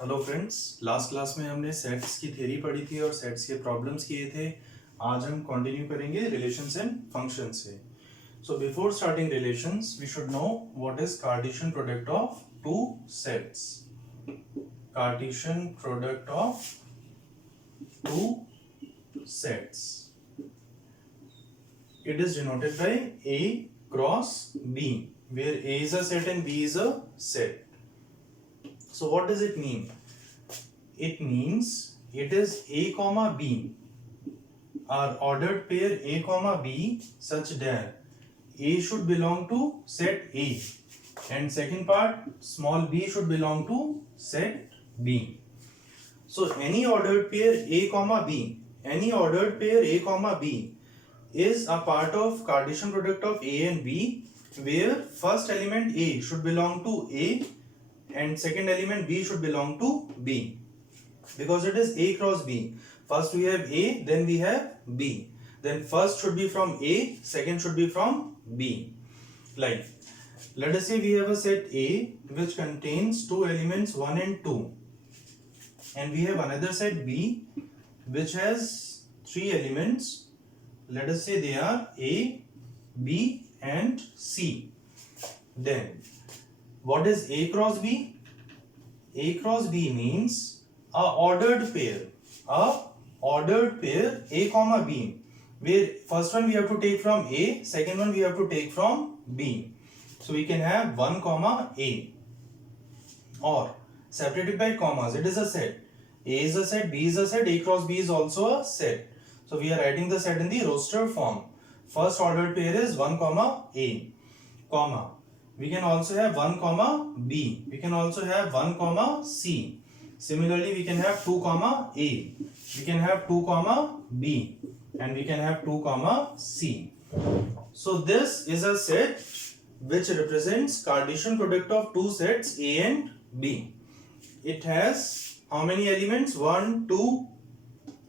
Hello friends, last class में हमने sets की थ्योरी पढ़ी थी और सेट्स के प्रॉब्लम्स किए थे। आज हम कंटिन्यू करेंगे रिलेशंस एंड फंक्शंस से। So before starting relations we should know what is Cartesian product of two sets. Cartesian product of two sets, it is denoted by A cross B, where A is a set and B is a set. So what does it mean? It means it is A comma B are ordered pair A comma B such that A should belong to set A and second part small b should belong to set B. So any ordered pair A comma B, any ordered pair A comma B is a part of Cartesian product of A and B, where first element A should belong to A and second element B should belong to B, because it is A cross B. First we have A, then we have B, then first should be from A, second should be from B. Like let us say we have a set A which contains two elements 1 and 2, and we have another set B which has three elements. Let us say they are A, B and C. Then what is A cross B? A cross B means a ordered pair A comma B, where first one we have to take from A, second one we have to take from B. So we can have 1 comma A, or separated by commas. It is a set. A is a set, B is a set, A cross B is also a set. So we are writing the set in the roster form. First ordered pair is 1 comma A, comma. We can also have 1 comma B. We can also have 1 comma C. Similarly, we can have 2 comma A. We can have 2 comma B. And we can have 2 comma C. So this is a set which represents Cartesian product of two sets A and B. It has how many elements? 1, 2,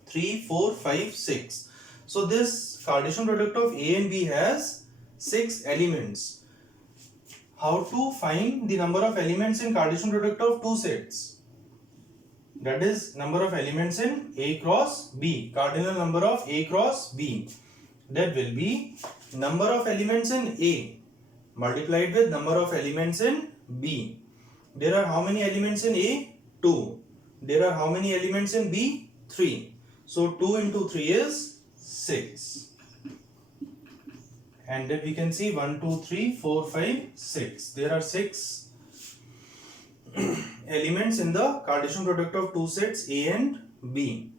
3, 4, 5, 6. So this Cartesian product of A and B has 6 elements. How to find the number of elements in Cartesian product of two sets? That is number of elements in A cross B, cardinal number of A cross B. That will be number of elements in A multiplied with number of elements in B. There are how many elements in A? 2. There are how many elements in B? 3. So 2 into 3 is 6. And then we can see 1, 2, 3, 4, 5, 6. There are 6 elements in the Cartesian product of two sets A and B.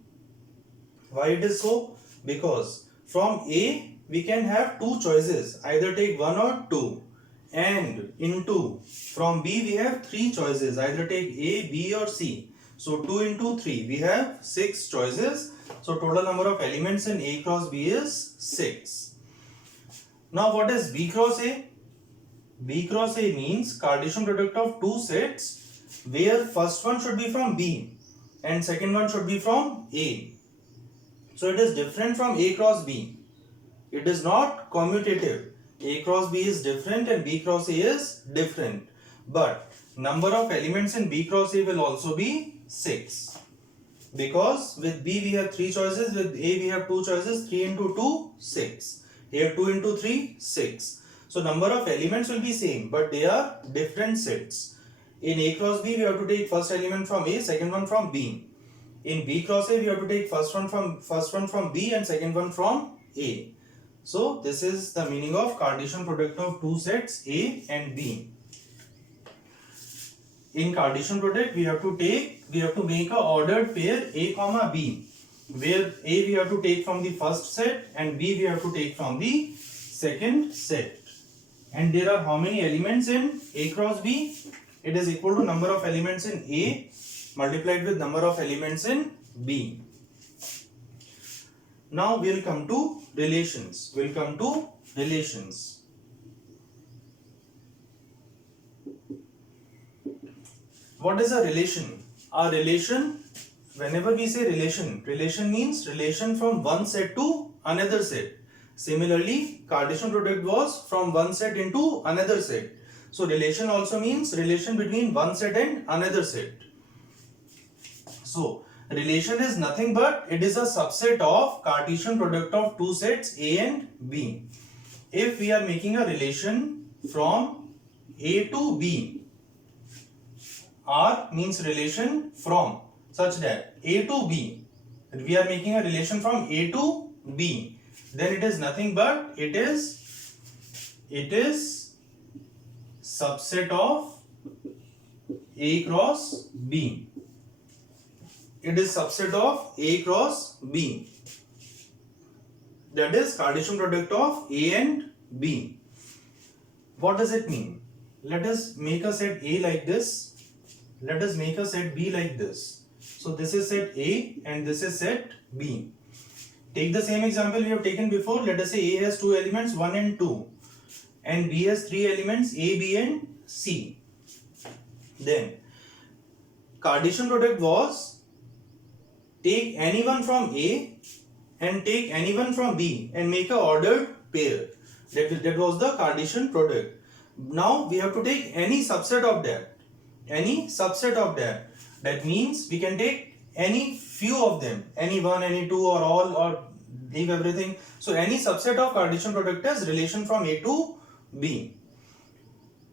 Why it is so? Because from A we can have two choices, either take 1 or 2, and into from B we have three choices, either take A, B or C. So 2 into 3 we have 6 choices. So total number of elements in A cross B is 6. Now what is B cross A? B cross A means Cartesian product of two sets where first one should be from B and second one should be from A. So it is different from A cross B. It is not commutative. A cross B is different and B cross A is different. But number of elements in B cross A will also be 6. Because with B we have 3 choices, with A we have 2 choices. 3 into 2, 6. Here 2 into 3, 6. So number of elements will be same, but they are different sets. In A cross B we have to take first element from A, second one from B. In B cross A we have to take first one from B and second one from A. So this is the meaning of Cartesian product of two sets A and B. In Cartesian product we have to make a ordered pair A comma B, where A we have to take from the first set and B we have to take from the second set. And there are how many elements in A cross B? It is equal to number of elements in A multiplied with number of elements in B. Now we will come to relations. What is a relation? A relation, whenever we say relation means relation from one set to another set. Similarly, Cartesian product was from one set into another set. So relation also means relation between one set and another set. So relation is nothing but it is a subset of Cartesian product of two sets A and B. If we are making a relation from A to B, R means relation from, such that A to B, we are making a relation from A to B, then it is nothing but it is subset of A cross B. It is subset of A cross B. That is Cartesian product of A and B. What does it mean? Let us make a set A like this. Let us make a set B like this. So this is set A and this is set B. Take the same example we have taken before. Let us say A has two elements 1 and 2 and B has three elements A, B and C. Then Cartesian product was take anyone from A and take anyone from B and make a ordered pair. That was the Cartesian product. Now we have to take any subset of that. Any subset of that. That means we can take any few of them, any one, any two, or all, or leave everything. So any subset of Cartesian product is relation from A to B.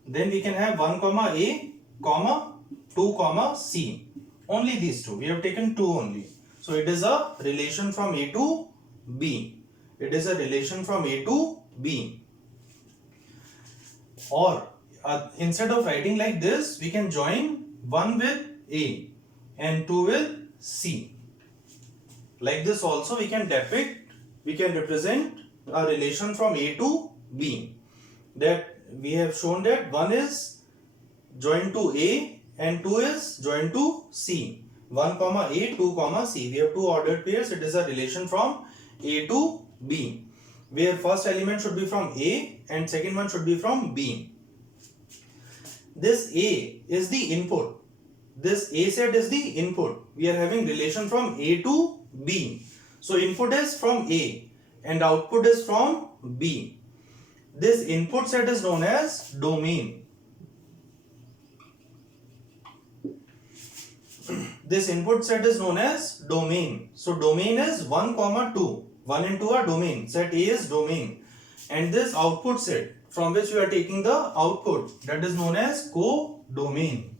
Then we can have 1 comma A comma 2 comma C. Only these two. We have taken two only. So it is a relation from A to B. It is a relation from A to B. Or instead of writing like this, we can join 1 with A and 2 with C. Like this also we can represent a relation from A to B. That we have shown that 1 is joined to A and 2 is joined to C. 1 comma A, 2 comma C. We have two ordered pairs. It is a relation from A to B, where first element should be from A and second one should be from B. This A is the input. This A set is the input. We are having relation from A to B. So input is from A and output is from B. This input set is known as domain. This input set is known as domain. So domain is 1 comma 2. 1 and 2 are domain. Set A is domain. And this output set from which we are taking the output, that is known as co-domain.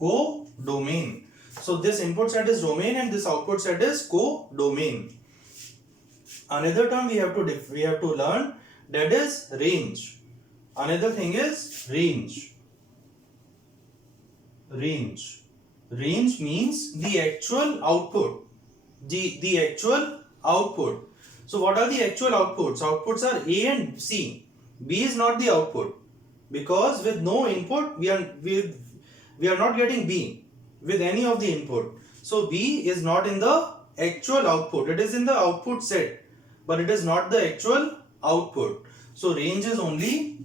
Co-domain. So this input set is domain and this output set is co-domain. Another term we have to learn, that is range. Another thing is range. Range means the actual output. The actual output. So what are the actual outputs? Outputs are A and C. B is not the output, because with no input we are not getting B with any of the input. So B is not in the actual output. It is in the output set, but it is not the actual output. So range is only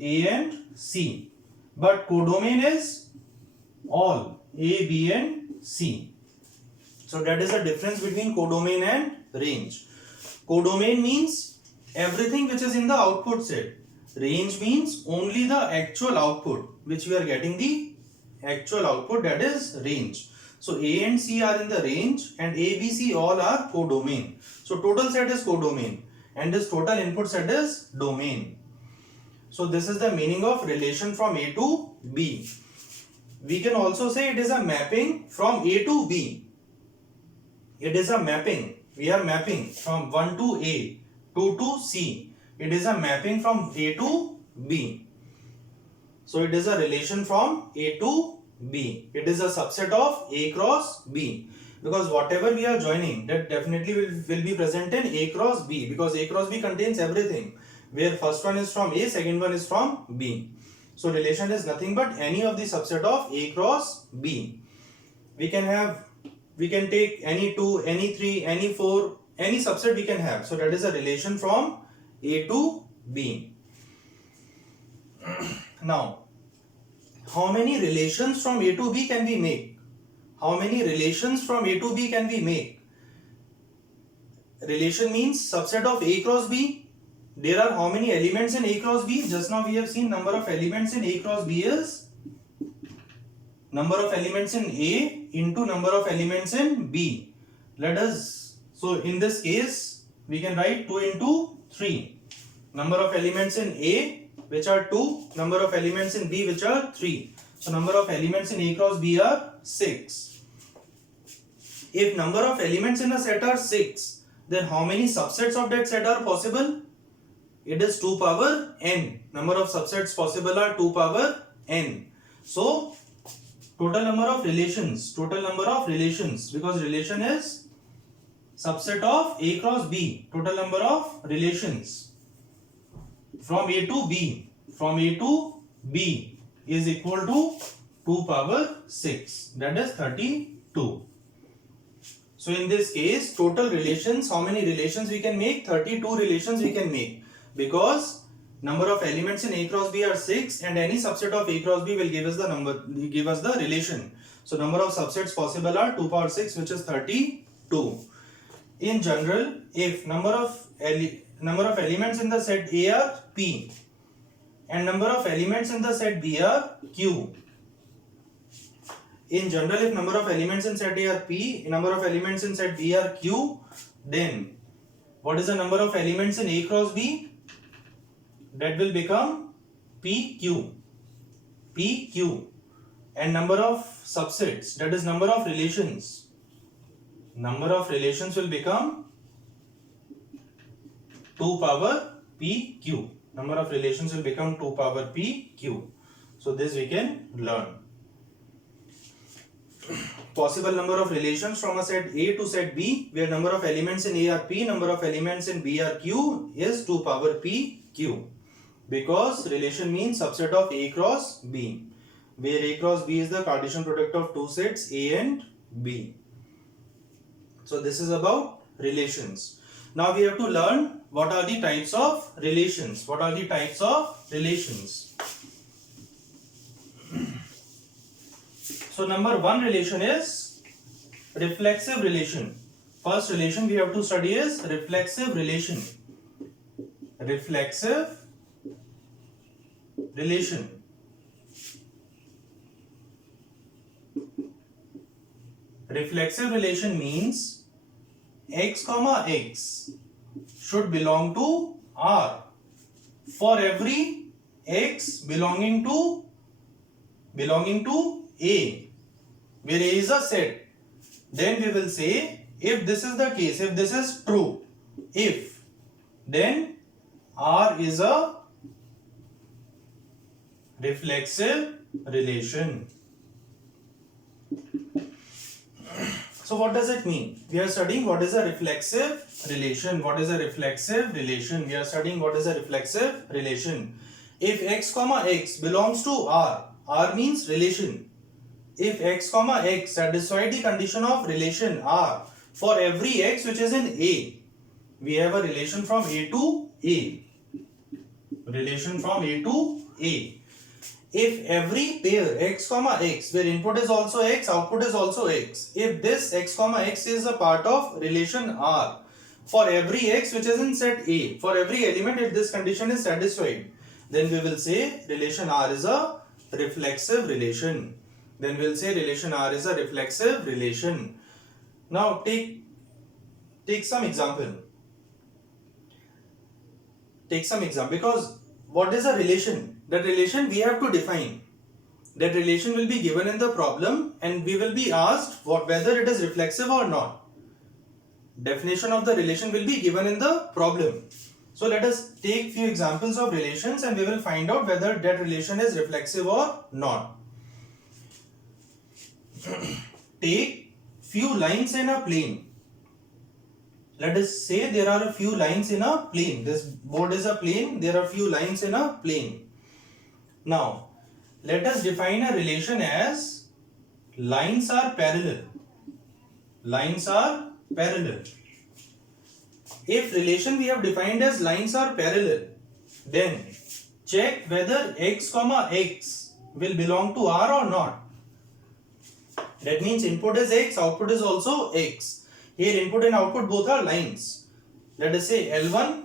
A and C, but codomain is all A, B and C. So that is the difference between codomain and range. Codomain means everything which is in the output set. Range means only the actual output, which we are getting the actual output, that is range. So A and C are in the range and A, B, C all are codomain. So total set is codomain and this total input set is domain. So this is the meaning of relation from A to B. We can also say it is a mapping from A to B. It is a mapping. We are mapping from 1 to A, 2 to C. It is a mapping from A to B. So it is a relation from A to B. It is a subset of A cross B. Because whatever we are joining, that definitely will be present in A cross B. Because A cross B contains everything. Where first one is from A, second one is from B. So relation is nothing but any of the subset of A cross B. We can take any 2, any 3, any 4, any subset we can have. So that is a relation from A to B. Now, how many relations from A to B can we make? How many relations from A to B can we make? Relation means subset of A cross B. There are how many elements in A cross B? Just now we have seen number of elements in A cross B is number of elements in A into number of elements in B. So in this case, we can write 2 into 3. Number of elements in A, which are 2, number of elements in B, which are 3. So number of elements in A cross B are 6. If number of elements in a set are 6, then how many subsets of that set are possible? It is 2 power n. Number of subsets possible are 2 power n. So total number of relations, because relation is subset of A cross B. Total number of relations from A to B is equal to 2 power 6, that is 32. So in this case, total relations, how many relations we can make? 32 relations we can make, because number of elements in A cross B are 6, and any subset of A cross B will give us the relation. So number of subsets possible are 2 power 6, which is 32. In general, if number of elements in the set A are P and number of elements in the set B are Q. In general, if number of elements in set A are P, number of elements in set B are Q, then what is the number of elements in A cross B? That will become PQ. And number of subsets, that is number of relations will become 2 power PQ. Number of relations will become 2 power PQ. So this we can learn. Possible number of relations from a set A to set B, where number of elements in A are P, number of elements in B are Q, is 2 power PQ. Because relation means subset of A cross B, where A cross B is the Cartesian product of two sets A and B. So this is about relations. Now we have to learn what are the types of relations. So number one relation is reflexive relation. First relation we have to study is reflexive relation. Reflexive relation means x comma x should belong to R for every x belonging to A, where A is a set. Then we will say, if this is the case, if this is true, then R is a reflexive relation. So what does it mean? We are studying what is a reflexive relation. We are studying what is a reflexive relation. If x comma x belongs to R means relation. If x comma x satisfies the condition of relation R for every x which is in A, we have a relation from A to A. If every pair x comma x, where input is also x, output is also x, if this x comma x is a part of relation R for every x which is in set A, for every element, if this condition is satisfied, then we will say relation R is a reflexive relation. Now take some example. Because what is a relation? That relation we have to define. That relation will be given in the problem, and we will be asked whether it is reflexive or not. Definition of the relation will be given in the problem. So let us take few examples of relations and we will find out whether that relation is reflexive or not. Take few lines in a plane. Let us say there are a few lines in a plane. This board is a plane. There are few lines in a plane. Now, let us define a relation as lines are parallel. If relation we have defined as lines are parallel, then check whether x comma x will belong to R or not. That means input is x, output is also x. Here input and output both are lines. Let us say L1,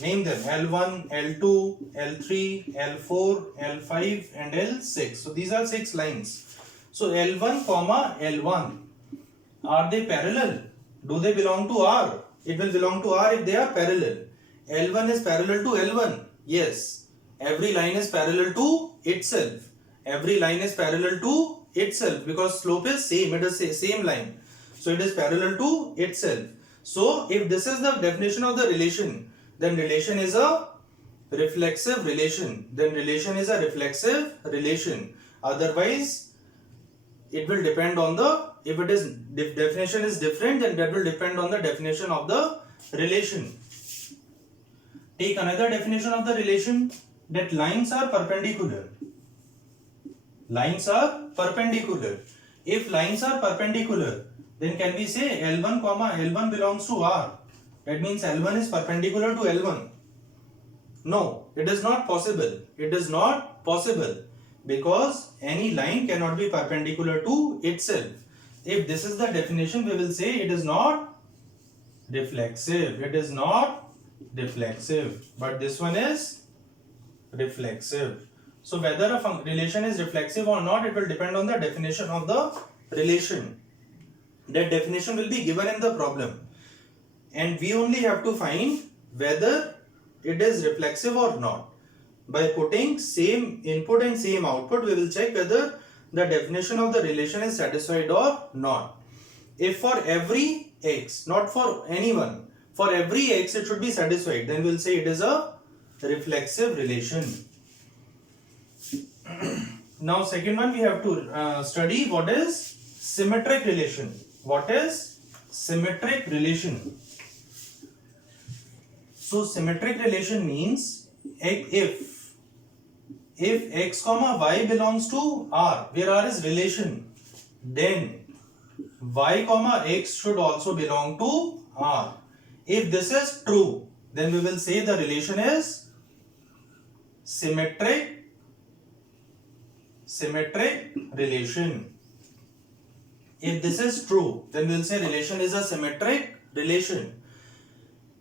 name them L1, L2, L3, L4, L5 and L6. So these are 6 lines. So L1 comma L1, are they parallel? Do they belong to R? It will belong to R if they are parallel. L1 is parallel to L1. Yes. Every line is parallel to itself. Every line is parallel to itself because slope is same. It is same line. So it is parallel to itself. So if this is the definition of the relation, then relation is a reflexive relation. Then relation is a reflexive relation. Otherwise, it will depend on the, if it is, if definition is different, then that will depend on the definition of the relation. Take another definition of the relation, that lines are perpendicular. Lines are perpendicular. If lines are perpendicular, then can we say L1 comma L1 belongs to R? That means L1 is perpendicular to L1. No, it is not possible. It is not possible because any line cannot be perpendicular to itself. If this is the definition, we will say it is not reflexive. It is not reflexive. But this one is reflexive. So whether a relation is reflexive or not, it will depend on the definition of the relation. That definition will be given in the problem. And we only have to find whether it is reflexive or not. By putting same input and same output, we will check whether the definition of the relation is satisfied or not. If for every x, not for anyone, for every x it should be satisfied, then we will say it is a reflexive relation. Now second one, we have to study what is symmetric relation. What is symmetric relation? So symmetric relation means if x comma y belongs to R, where R is relation, then y comma x should also belong to R. If this is true, then we will say the relation is symmetric relation. If this is true, then we will say relation is a symmetric relation.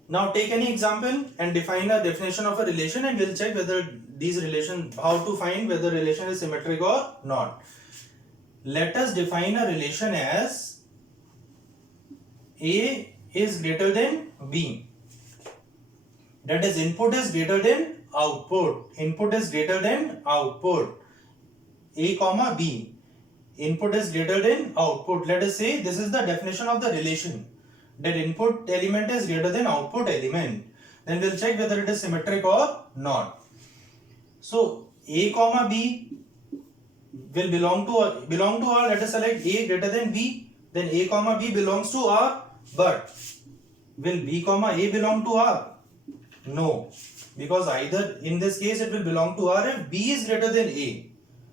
Now take any example and define a definition of a relation, and we'll check whether these relations, how to find whether relation is symmetric or not. Let us define a relation as A is greater than B. That is, input is greater than output. Input is greater than output. A comma B. Input is greater than output. Let us say this is the definition of the relation, that input element is greater than output element. Then we'll check whether it is symmetric or not. So A comma B will belong to R. Let us select A greater than B. Then A comma B belongs to R. But will B comma A belong to R? No, because either in this case it will belong to R if B is greater than A.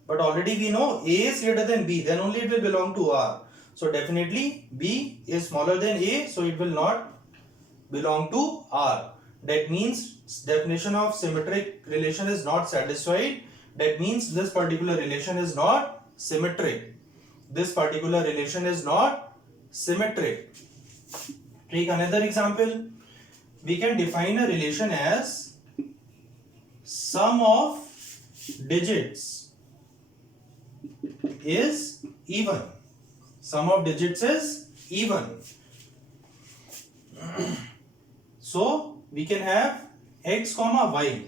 But already we know A is greater than B, then only it will belong to R. So definitely B is smaller than A, so it will not belong to R. That means definition of symmetric relation is not satisfied. That means this particular relation is not symmetric. This particular relation is not symmetric. Take another example. We can define a relation as sum of digits is even. Sum of digits is even. So we can have x comma y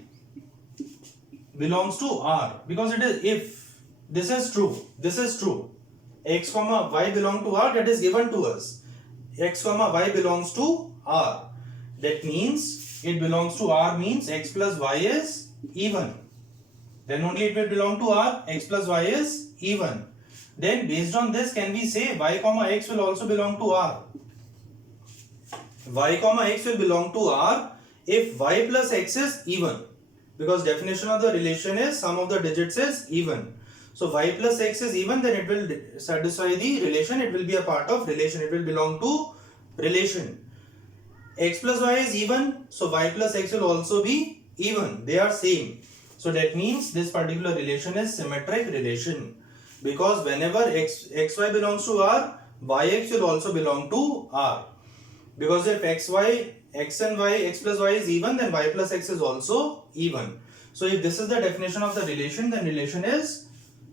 belongs to R, because it is, if this is true, x comma y belong to R, that is given to us. X comma y belongs to R. That means it belongs to R means x plus y is even. Then only it will belong to R. X plus y is even. Then based on this, can we say y comma x will also belong to R? Y comma x will belong to R if y plus x is even, because definition of the relation is sum of the digits is even. So y plus x is even, then it will satisfy the relation. It will be a part of relation. It will belong to relation. X plus y is even, so y plus x will also be even. They are same. So that means this particular relation is symmetric relation, because whenever xy belongs to R, yx will also belong to R. Because if x and y, x plus y is even, then y plus x is also even. So if this is the definition of the relation, then relation is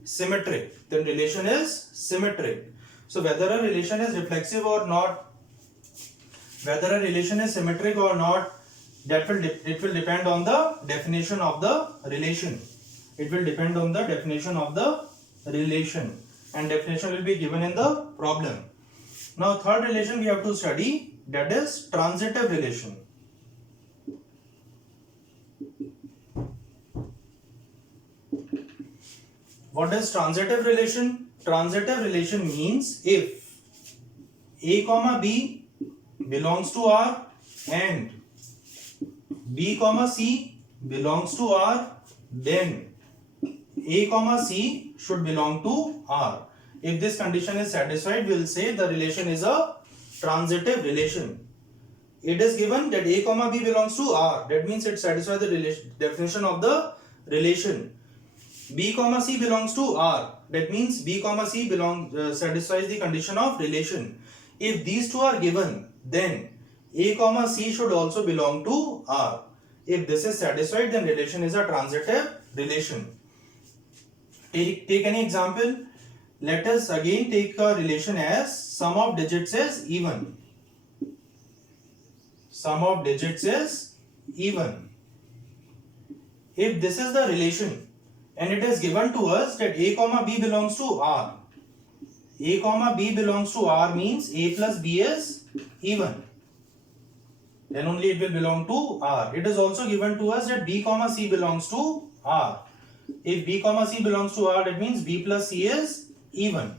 symmetric, then relation is symmetric. So whether a relation is reflexive or not, whether a relation is symmetric or not, it will depend on the definition of the relation. It will depend on the definition of the relation, and definition will be given in the problem. Now third relation we have to study, that is transitive relation. What is transitive relation? Transitive relation means if A comma B belongs to R and B comma C belongs to R, then A comma C should belong to R. If this condition is satisfied, we will say the relation is a transitive relation. It is given that A comma B belongs to R. That means it satisfies the definition of the relation. B comma C belongs to R. That means B comma C satisfies the condition of relation. If these two are given, then A comma C should also belong to R. If this is satisfied, then relation is a transitive relation. Take any example. Let us again take a relation as sum of digits is even. Sum of digits is even. If this is the relation and it is given to us that A comma B belongs to R. A comma B belongs to R means A plus B is even. Then only it will belong to R. It is also given to us that B comma C belongs to R. If B comma C belongs to R, that means B plus C is even.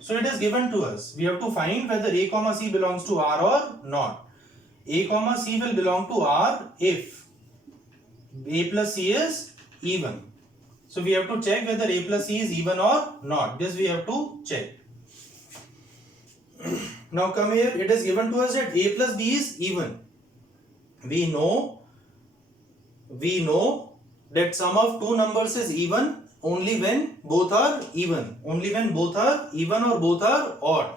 So it is given to us. We have to find whether A comma C belongs to R or not. A comma C will belong to R if A plus C is even. So we have to check whether A plus C is even or not. This we have to check. Now come here. It is given to us that A plus B is even. We know that sum of two numbers is even only when both are even. Only when both are even or both are odd.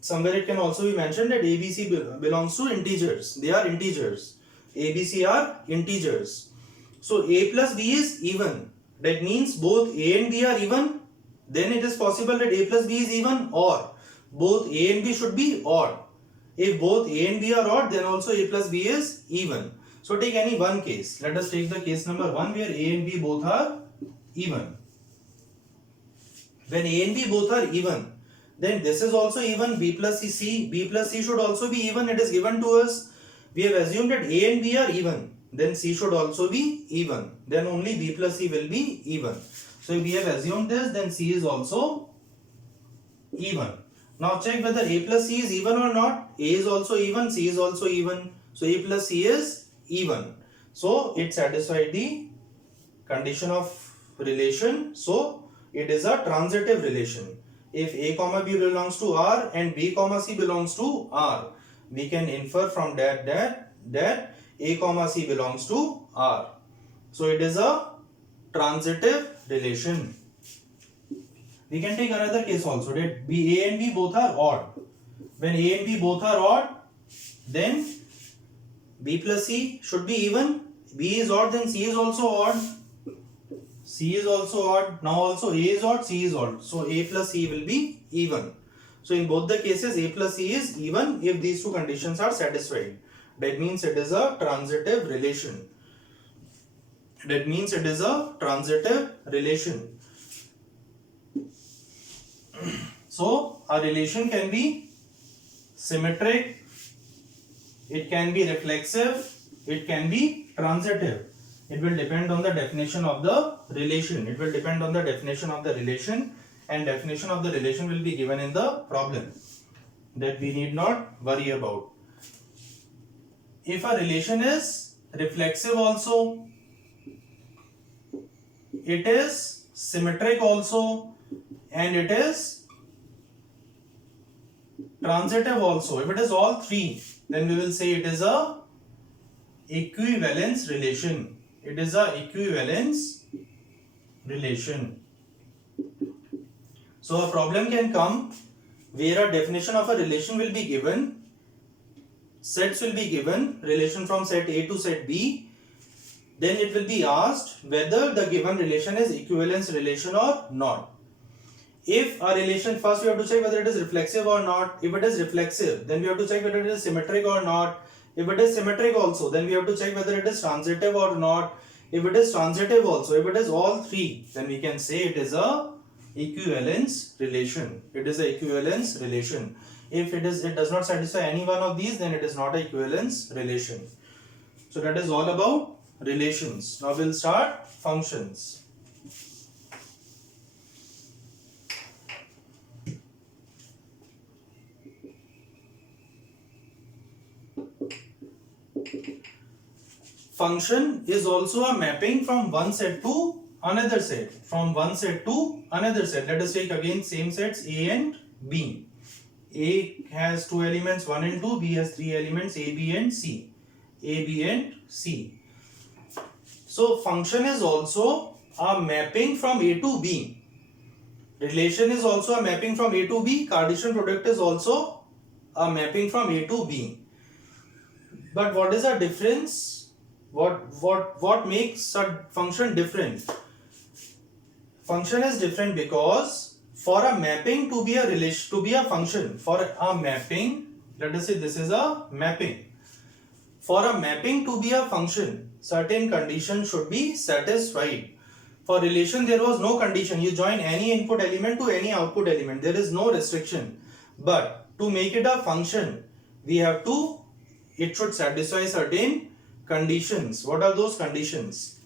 Somewhere it can also be mentioned that ABC belongs to integers. They are integers. ABC are integers. So A plus B is even. That means both A and B are even. Then it is possible that A plus B is even, or both A and B should be odd. If both A and B are odd, then also A plus B is even. So take any one case. Let us take the case number 1 where A and B both are even. When A and B both are even, then this is also even, B plus C should also be even. It is given to us. We have assumed that A and B are even. Then C should also be even. Then only B plus C will be even. So if we have assumed this, then C is also even. Now check whether A plus C is even or not. A is also even, C is also even. So A plus C is even. So it satisfied the condition of relation. So it is a transitive relation. If A comma B belongs to R and B comma C belongs to R, we can infer from that A comma C belongs to R. So it is a transitive relation. We can take another case also, that A and B both are odd. When A and B both are odd, then B plus C should be even. B is odd, then C is also odd. C is also odd. Now also A is odd, C is odd. So A plus C will be even. So in both the cases, A plus C is even if these two conditions are satisfied. That means it is a transitive relation. That means it is a transitive relation. So a relation can be symmetric, it can be reflexive, it can be transitive. It will depend on the definition of the relation. It will depend on the definition of the relation, and definition of the relation will be given in the problem. That we need not worry about. If a relation is reflexive also, it is symmetric also, and it is transitive also. If it is all three, then we will say it is a equivalence relation. It is a equivalence relation. So a problem can come where a definition of a relation will be given, sets will be given, relation from set A to set B, then it will be asked whether the given relation is equivalence relation or not. If a relation, first we have to check whether it is reflexive or not. If it is reflexive, then we have to check whether it is symmetric or not. If it is symmetric also, then we have to check whether it is transitive or not. If it is transitive also, if it is all three, then we can say it is a equivalence relation. It is a equivalence relation. If it does not satisfy any one of these, then it is not a equivalence relation. So that is all about relations. Now we'll start functions. Function is also a mapping from one set to another set. From one set to another set. Let us take again same sets A and B. A has two elements 1 and 2. B has three elements A, B and C. A, B and C. So function is also a mapping from A to B. Relation is also a mapping from A to B. Cartesian product is also a mapping from A to B. But what is the difference? What makes a function different? Function is different because for a mapping to be a relation, to be a function, for a mapping, let us say this is a mapping. For a mapping to be a function, certain conditions should be satisfied. For relation, there was no condition. You join any input element to any output element. There is no restriction. But to make it a function, we have to, it should satisfy certain conditions. What are those conditions?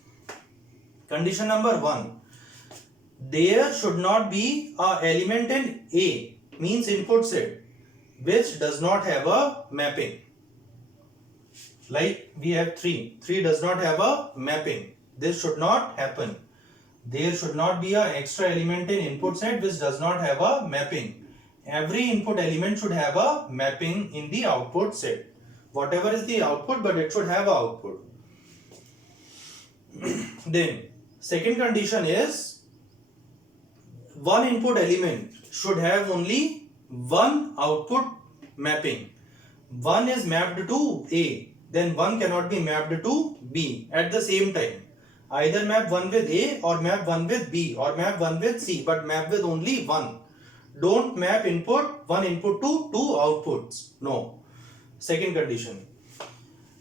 Condition number 1. There should not be a element in A, means input set, which does not have a mapping. Like we have 3. 3 does not have a mapping. This should not happen. There should not be an extra element in input set which does not have a mapping. Every input element should have a mapping in the output set. Whatever is the output, but it should have an output. Then, second condition is one input element should have only one output mapping. One is mapped to A, then one cannot be mapped to B at the same time. Either map one with A or map one with B or map one with C, but map with only one. Don't map one input to two outputs. No. Second condition.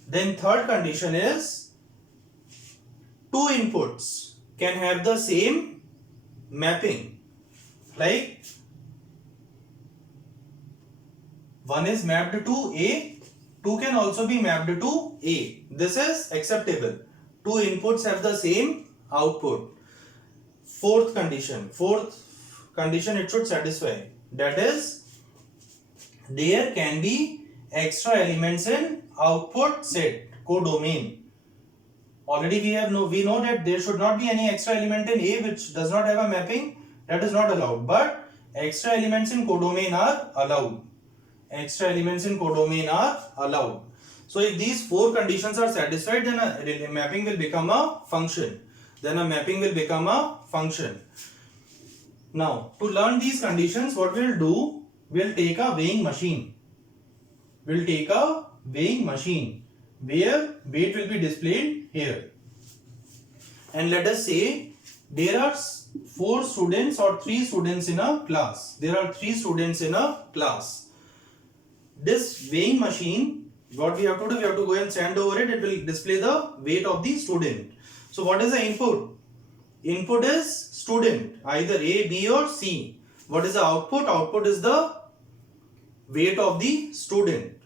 Then third condition is two inputs can have the same mapping. Like one is mapped to A, two can also be mapped to A. This is acceptable. Two inputs have the same output. Fourth condition it should satisfy. That is, there can be extra elements in output set, codomain. Already we know that there should not be any extra element in A which does not have a mapping. That is not allowed. But extra elements in codomain are allowed. Extra elements in codomain are allowed. So if these four conditions are satisfied, then a mapping will become a function. Now, to learn these conditions, what we'll do, we'll take a weighing machine. We'll take a weighing machine where weight will be displayed here. And let us say there are 4 students or 3 students in a class. There are 3 students in a class. This weighing machine, what we have to do, we have to go and stand over it. It will display the weight of the student. So what is the input? Input is student, either A, B or C. What is the output? Output is the weight of the student.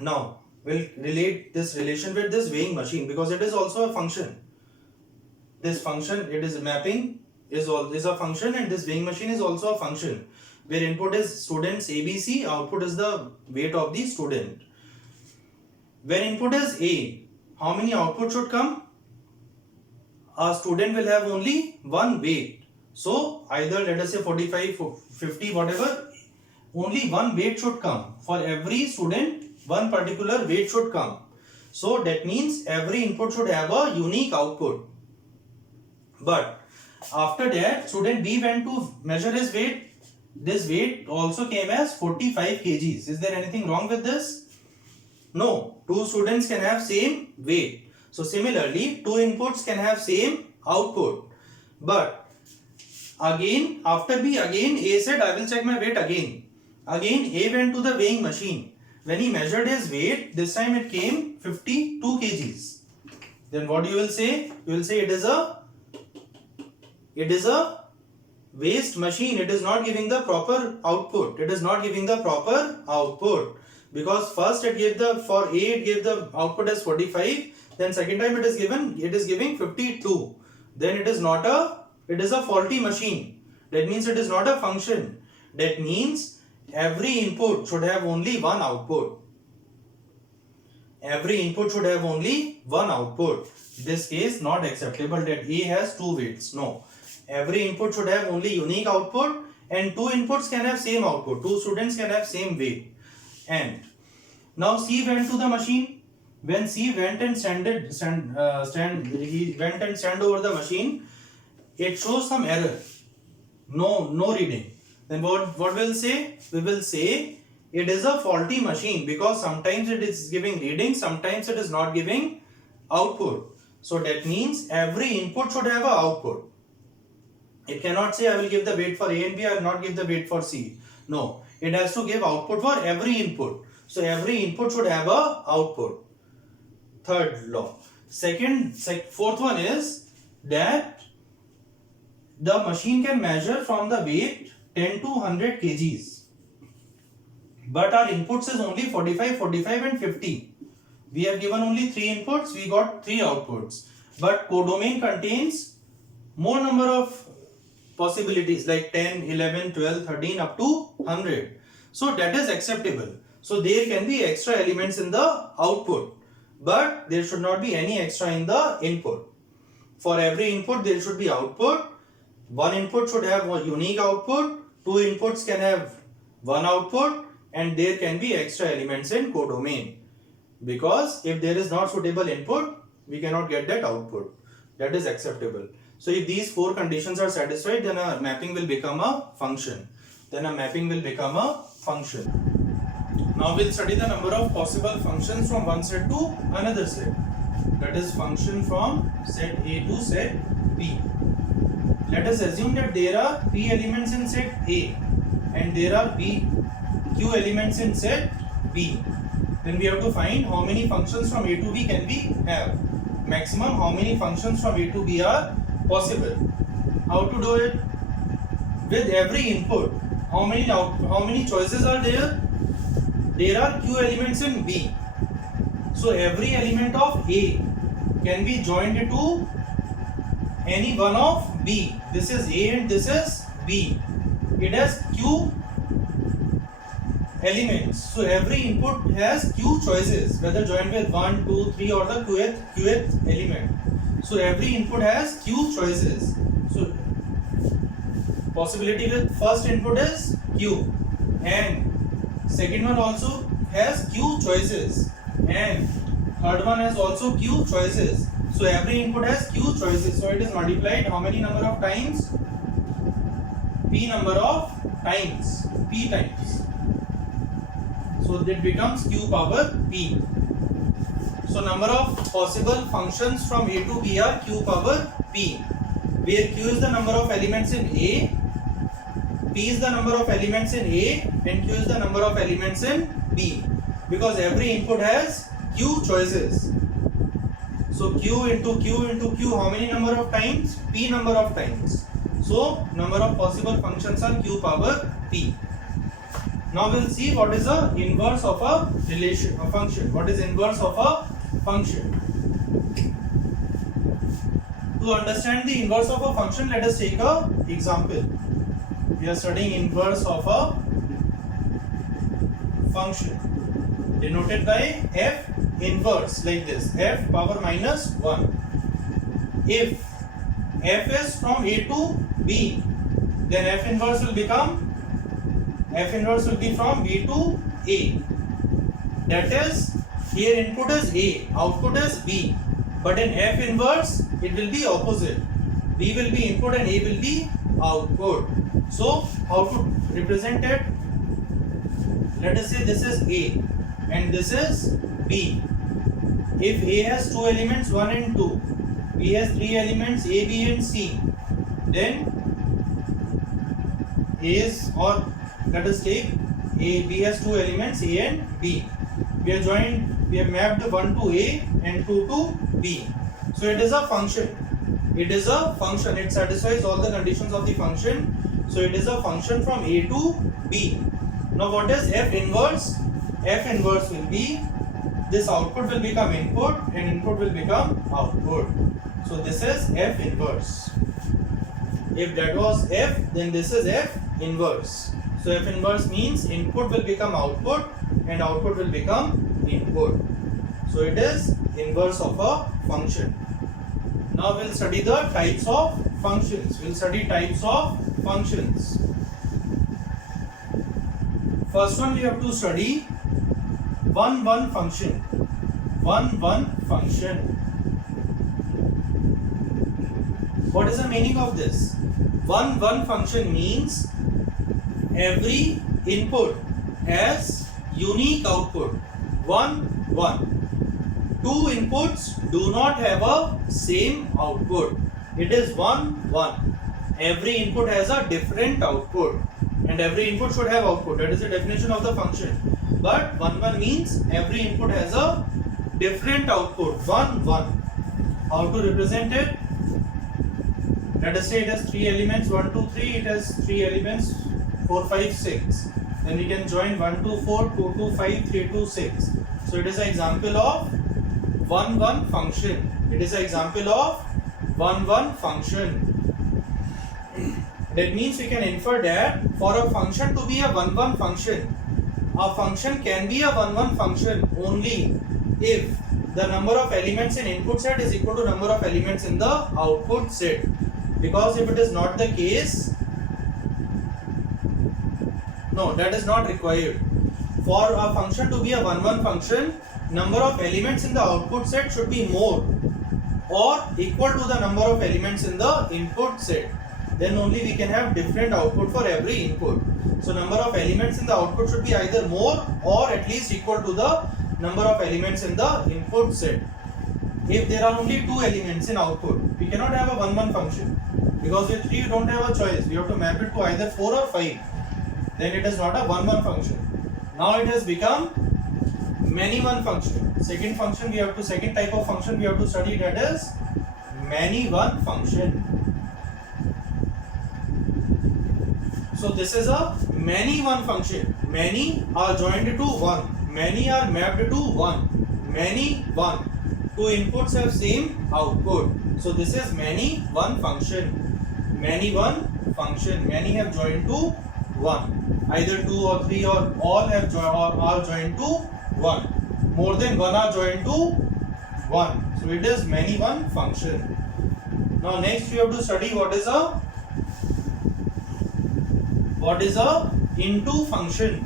Now, we'll relate this relation with this weighing machine because it is also a function. This function, it is mapping, is a function, and this weighing machine is also a function where input is students ABC, output is the weight of the student. When input is A, how many output should come? A student will have only one weight. So either let us say 45, 50, whatever, only one weight should come. For every student, one particular weight should come. So that means every input should have a unique output. But after that, student B went to measure his weight. This weight also came as 45 kgs. Is there anything wrong with this? No. Two students can have same weight. So similarly, two inputs can have same output. But again, after B, again A said, I will check my weight again. Again A went to the weighing machine. When he measured his weight, this time it came 52 kgs. Then what you will say? You will say it is a waste machine. It is not giving the proper output. It is not giving the proper output. Because first it gave for A it gave the output as 45. Then second time it is giving 52. Then it is a faulty machine. That means it is not a function. That means every input should have only one output. Every input should have only one output. This case not acceptable that A has two weights. No. Every input should have only unique output, and two inputs can have same output. Two students can have same weight. And now C went to the machine. When C went and stand over the machine, it shows some error. No reading. Then what we'll say? We will say it is a faulty machine because sometimes it is giving reading, sometimes it is not giving output. So that means every input should have an output. It cannot say I will give the weight for A and B, I will not give the weight for C. No, it has to give output for every input. So every input should have a output. Third law. Fourth one is that the machine can measure from the weight 10 to 100 kgs. But our inputs is only 45, 45 and 50. We have given only 3 inputs, we got 3 outputs. But codomain contains more number of possibilities like 10, 11, 12, 13 up to 100. So that is acceptable. So there can be extra elements in the output, but there should not be any extra in the input. For every input there should be output. One input should have a unique output. Two inputs can have one output, and there can be extra elements in codomain. Because if there is not suitable input, we cannot get that output. That is acceptable. So if these 4 conditions are satisfied, then a mapping will become a function. Now we'll study the number of possible functions from one set to another set. That is function from set A to set B. Let us assume that there are P elements in set A and there are Q elements in set B. Then we have to find how many functions from A to B can we have. Maximum how many functions from A to B are possible. How to do it? With every input, how many choices are there? There are Q elements in B. So every element of A can be joined to any one of B. This is A and this is B. It has Q elements. So every input has Q choices, whether joined with 1, 2, 3 or the qth element. So every input has Q choices. So possibility with first input is Q, and second one also has Q choices, and third one has also Q choices. So every input has Q choices. So it is multiplied how many number of times? P number of times. P times. So that becomes Q power P. So number of possible functions from A to B are Q power P, where Q is the number of elements in A, P is the number of elements in A, and Q is the number of elements in B. Because every input has Q choices. So Q into Q into Q, how many number of times? P number of times. So number of possible functions are Q power P. Now we'll see what is the inverse of a function. What is inverse of a function? To understand the inverse of a function, let us take a example. We are studying inverse of a function denoted by f inverse, like this, f power minus 1. If f is from A to B, then f inverse will be from B to A. That is, here input is A, output is B. But in f inverse, it will be opposite. B will be input and A will be output. So how to represent it? Let us say this is A and this is B. if A has two elements 1 and 2, B has three elements A, B and C, then A is, or let us take B has two elements A and B. We have mapped 1 to A and 2 to B. So it is a function. It is a function. It satisfies all the conditions of the function. So it is a function from A to B. Now what is F inverse? F inverse will be, this output will become input and input will become output. So this is F inverse. If that was F, then this is F inverse. So F inverse means input will become output and output will become input. So it is inverse of a function. Now we'll study the types of functions. We'll study types of functions. First one we have to study one function. One function. What is the meaning of this? One function means every input has unique output. One. Two inputs do not have a same output. It is one. Every input has a different output, and every input should have output. That is the definition of the function. But one means every input has a different output. One. How to represent it? Let us say it has three elements 1, 2, 3. It has three elements 4, 5, 6. Then we can join 1, 2, 4, 2, 2, 5, 3, 2, 6. So it is an example of one function. It is an example of one function. That means we can infer that for a function to be a one function, a function can be a one function only if the number of elements in input set is equal to number of elements in the output set. Because if it is not the case, no, that is not required. For a function to be a one function, number of elements in the output set should be more or equal to the number of elements in the input set. Then only we can have different output for every input. So number of elements in the output should be either more or at least equal to the number of elements in the input set. If there are only two elements in output, we cannot have a one function, because with 3 you don't have a choice. We have to map it to either 4 or 5. Then it is not a one function. Now it has become many one function. Second type of function we have to study, that is many one function. So this is a many one function. Many are joined to one. Many are mapped to one. Many one. Two inputs have same output. So this is many one function. Many one function. Many have joined to one. Either 2 or 3 or all have are joined to 1. More than 1 are joined to 1. So it is many one function. Now next we have to study what is a into function.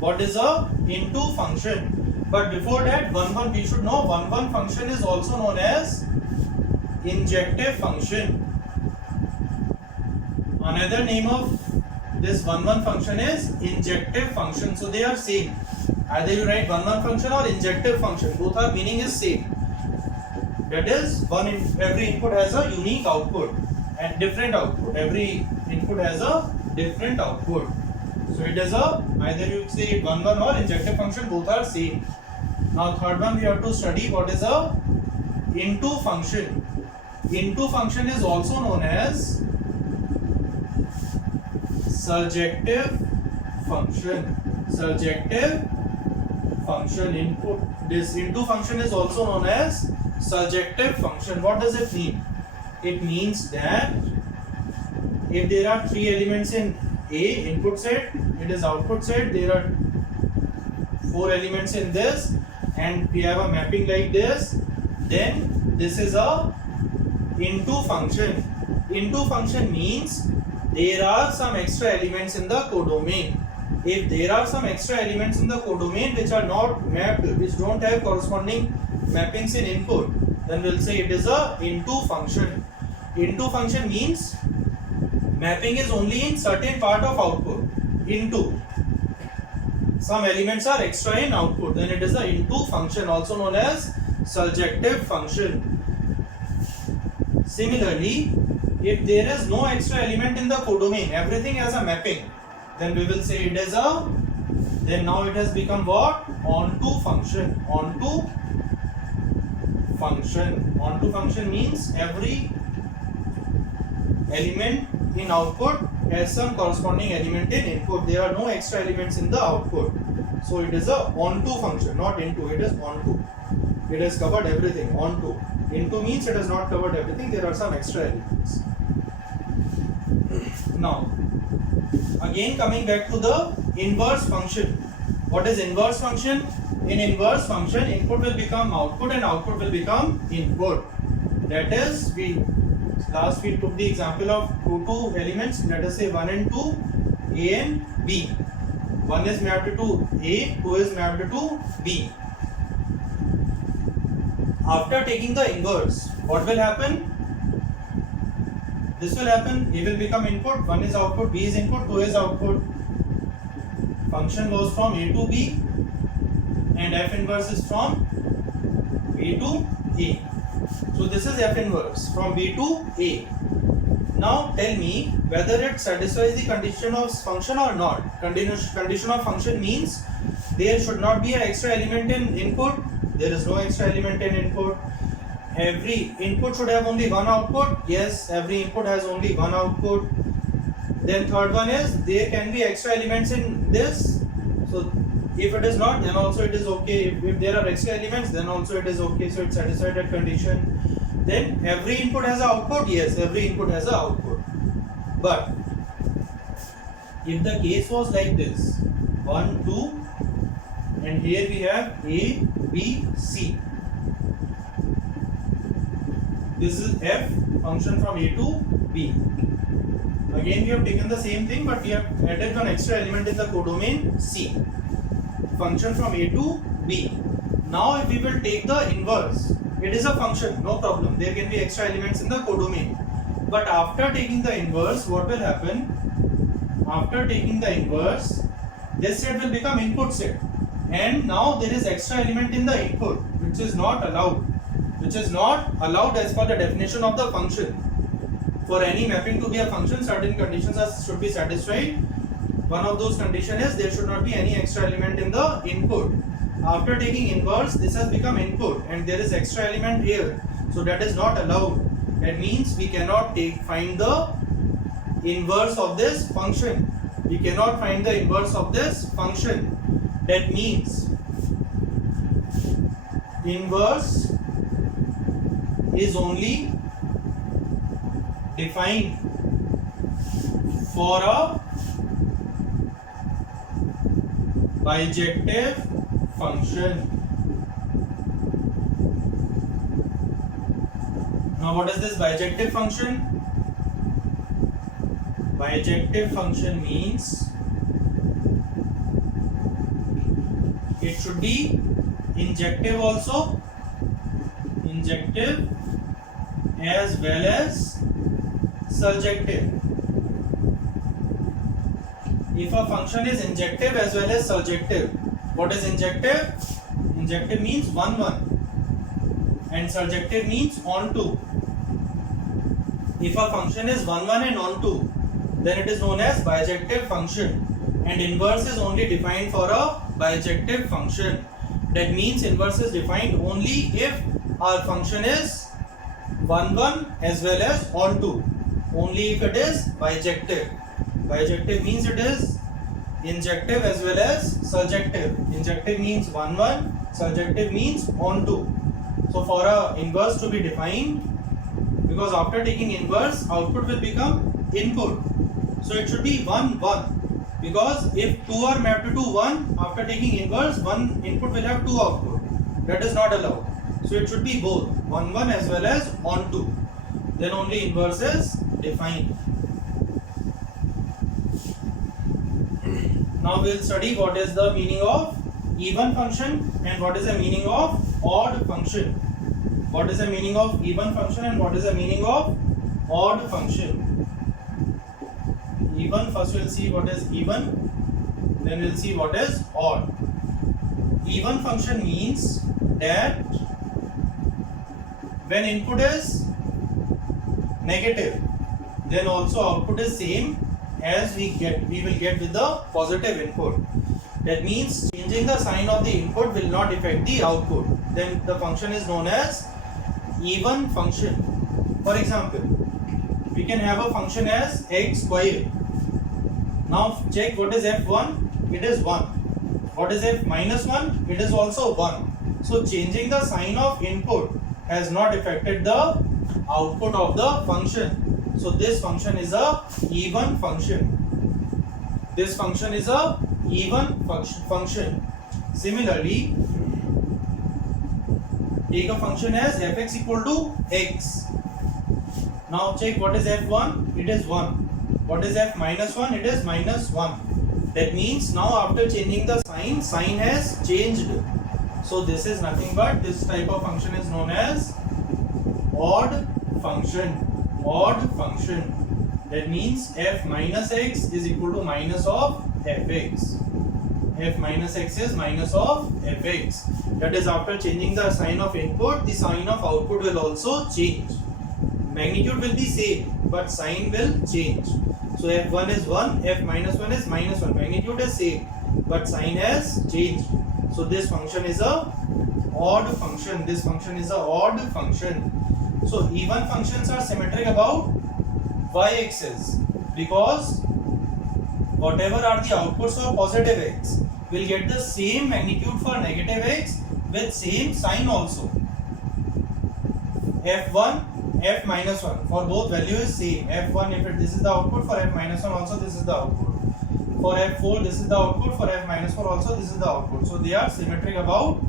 What is a into function? But before that, one we should know one function is also known as injective function. Another name of this one function is injective function. So they are same. Either you write one function or injective function. Both are meaning is same. That is every input has a unique output and different output. Every input has a different output. So it is either you say one or injective function. Both are same. Now third one we have to study what is a into function. Into function is also known as surjective function. Surjective function input. This into function is also known as surjective function. What does it mean? It means that if there are three elements in A input set, it is output set. There are 4 elements in this, and we have a mapping like this. Then this is a into function. Into function means there are some extra elements in the codomain. If there are some extra elements in the codomain which are not mapped, which don't have corresponding mappings in input, then we'll say it is a into function. Into function means mapping is only in certain part of output. Into some elements are extra in output, then it is a into function, also known as surjective function. Similarly, if there is no extra element in the codomain, everything has a mapping, then we will say it is a, then now it has become what? Onto function. Onto function. Onto function means every element in output has some corresponding element in input. There are no extra elements in the output. So it is a onto function, not into. It is onto. It has covered everything. Onto. Into means it has not covered everything. There are some extra elements. Now, again coming back to the inverse function. What is inverse function? In inverse function, input will become output and output will become input. That is, last we took the example of two elements. Let us say 1 and 2, A and B. 1 is mapped to A, 2 is mapped to B. After taking the inverse, what will happen? This will happen. A will become input, 1 is output, B is input, 2 is output. Function goes from A to B and F inverse is from B to A. So this is F inverse from B to A. Now tell me whether it satisfies the condition of function or not. Condition of function means there should not be an extra element in input. There is no extra element in input. Every input should have only one output. Yes, every input has only one output. Then third one is there can be extra elements in this. So if it is not, then also it is okay. If there are extra elements, then also it is okay. So it satisfies that condition. Then every input has an output. Yes, every input has an output. But if the case was like this, 1, 2, and here we have A, B, C. This is F, function from A to B. Again we have taken the same thing, but we have added one extra element in the codomain C. Function from A to B. Now if we will take the inverse, it is a function, no problem. There can be extra elements in the codomain. But after taking the inverse, what will happen? After taking the inverse, this set will become input set. And now there is extra element in the input, which is not allowed. Which is not allowed as per the definition of the function. For any mapping to be a function, certain conditions should be satisfied. One of those conditions is there should not be any extra element in the input. After taking inverse, this has become input and there is extra element here. So that is not allowed. That means we cannot find the inverse of this function. We cannot find the inverse of this function. That means inverse is only defined for a bijective function. Now what is this bijective function? Bijective function means it should be injective also, injective as well as surjective. If a function is injective as well as surjective, what is injective? Injective means 1, 1 and surjective means onto. If a function is 1, 1 and onto, then it is known as bijective function, and inverse is only defined for a bijective function. That means inverse is defined only if our function is 1, 1 as well as onto. Only if it is bijective. Bijective means it is injective as well as surjective. Injective means 1, 1, surjective means onto. So for a inverse to be defined, because after taking inverse, output will become input. So it should be 1, 1. Because if 2 are mapped to 1, after taking inverse, one input will have 2 output. That is not allowed. So it should be both 1, 1 as well as onto. Then only inverse is defined. Now we will study what is the meaning of even function and what is the meaning of odd function. What is the meaning of even function and what is the meaning of odd function. Even, first we will see what is even, then we will see what is odd. Even function means that when input is negative, then also output is same as we will get with the positive input. That means changing the sign of the input will not affect the output. Then the function is known as even function. For example, we can have a function as x square. Now check what is f1, it is 1. What is f minus 1, it is also 1. So changing the sign of input has not affected the output of the function. So this function is a even function. This function is a even function. Similarly, take a function as fx equal to x. Now check what is f1, it is 1. What is f minus 1, it is minus 1. That means now after changing the sign has changed. So this is nothing but, this type of function is known as odd function. Odd function. That means f minus x is equal to minus of fx. F minus x is minus of fx. That is after changing the sign of input, the sign of output will also change. Magnitude will be same, but sign will change. So f1 is 1, f minus 1 is minus 1. Magnitude is same, but sign has changed. So this function is a odd function. This function is a odd function. So even functions are symmetric about y-axis, because whatever are the outputs for positive x will get the same magnitude for negative x with same sign also. f1, f minus 1 for both value is same. f1 if this is the output, for f minus 1 also this is the output. For f4 this is the output, for f minus 4 also this is the output. So they are symmetric about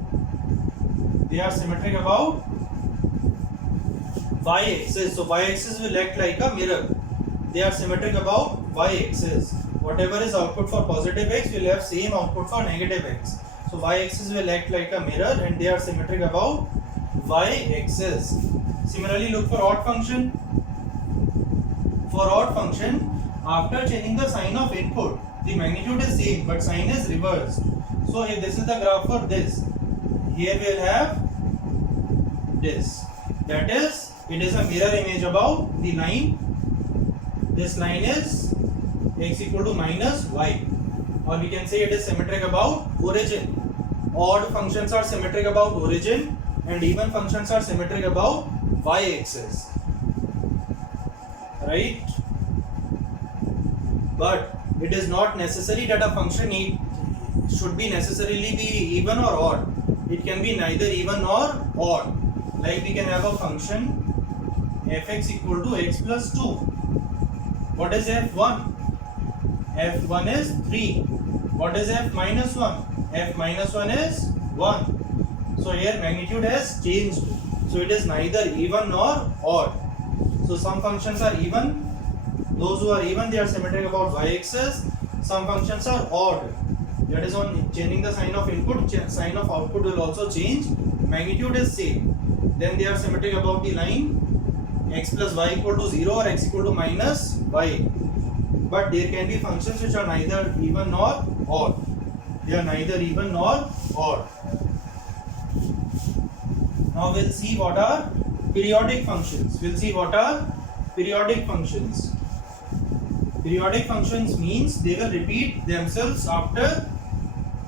y-axis. So y-axis will act like a mirror. They are symmetric about y-axis. Whatever is output for positive x will have same output for negative x. So y-axis will act like a mirror and they are symmetric about y-axis. Similarly, look for odd function. For odd function, after changing the sign of input, the magnitude is same but sign is reversed. So if this is the graph for this, here we will have this. That is, it is a mirror image about the line. This line is x equal to minus y, or we can say it is symmetric about origin. Odd functions are symmetric about origin and even functions are symmetric about y-axis, right? But it is not necessary that a function should be necessarily be even or odd. It can be neither even nor odd. Like we can have a function fx equal to x plus 2. What is f1? f1 is 3. What is f minus 1? f minus 1 is 1. So here magnitude has changed. So it is neither even nor odd. So some functions are even. Those who are even, they are symmetric about y-axis. Some functions are odd. That is on changing the sign of input, sign of output will also change. Magnitude is same. Then they are symmetric about the line x plus y equal to 0 or x equal to minus y. But there can be functions which are neither even nor odd. They are neither even nor odd. Now we'll see what are periodic functions. We'll see what are periodic functions. Periodic functions means they will repeat themselves after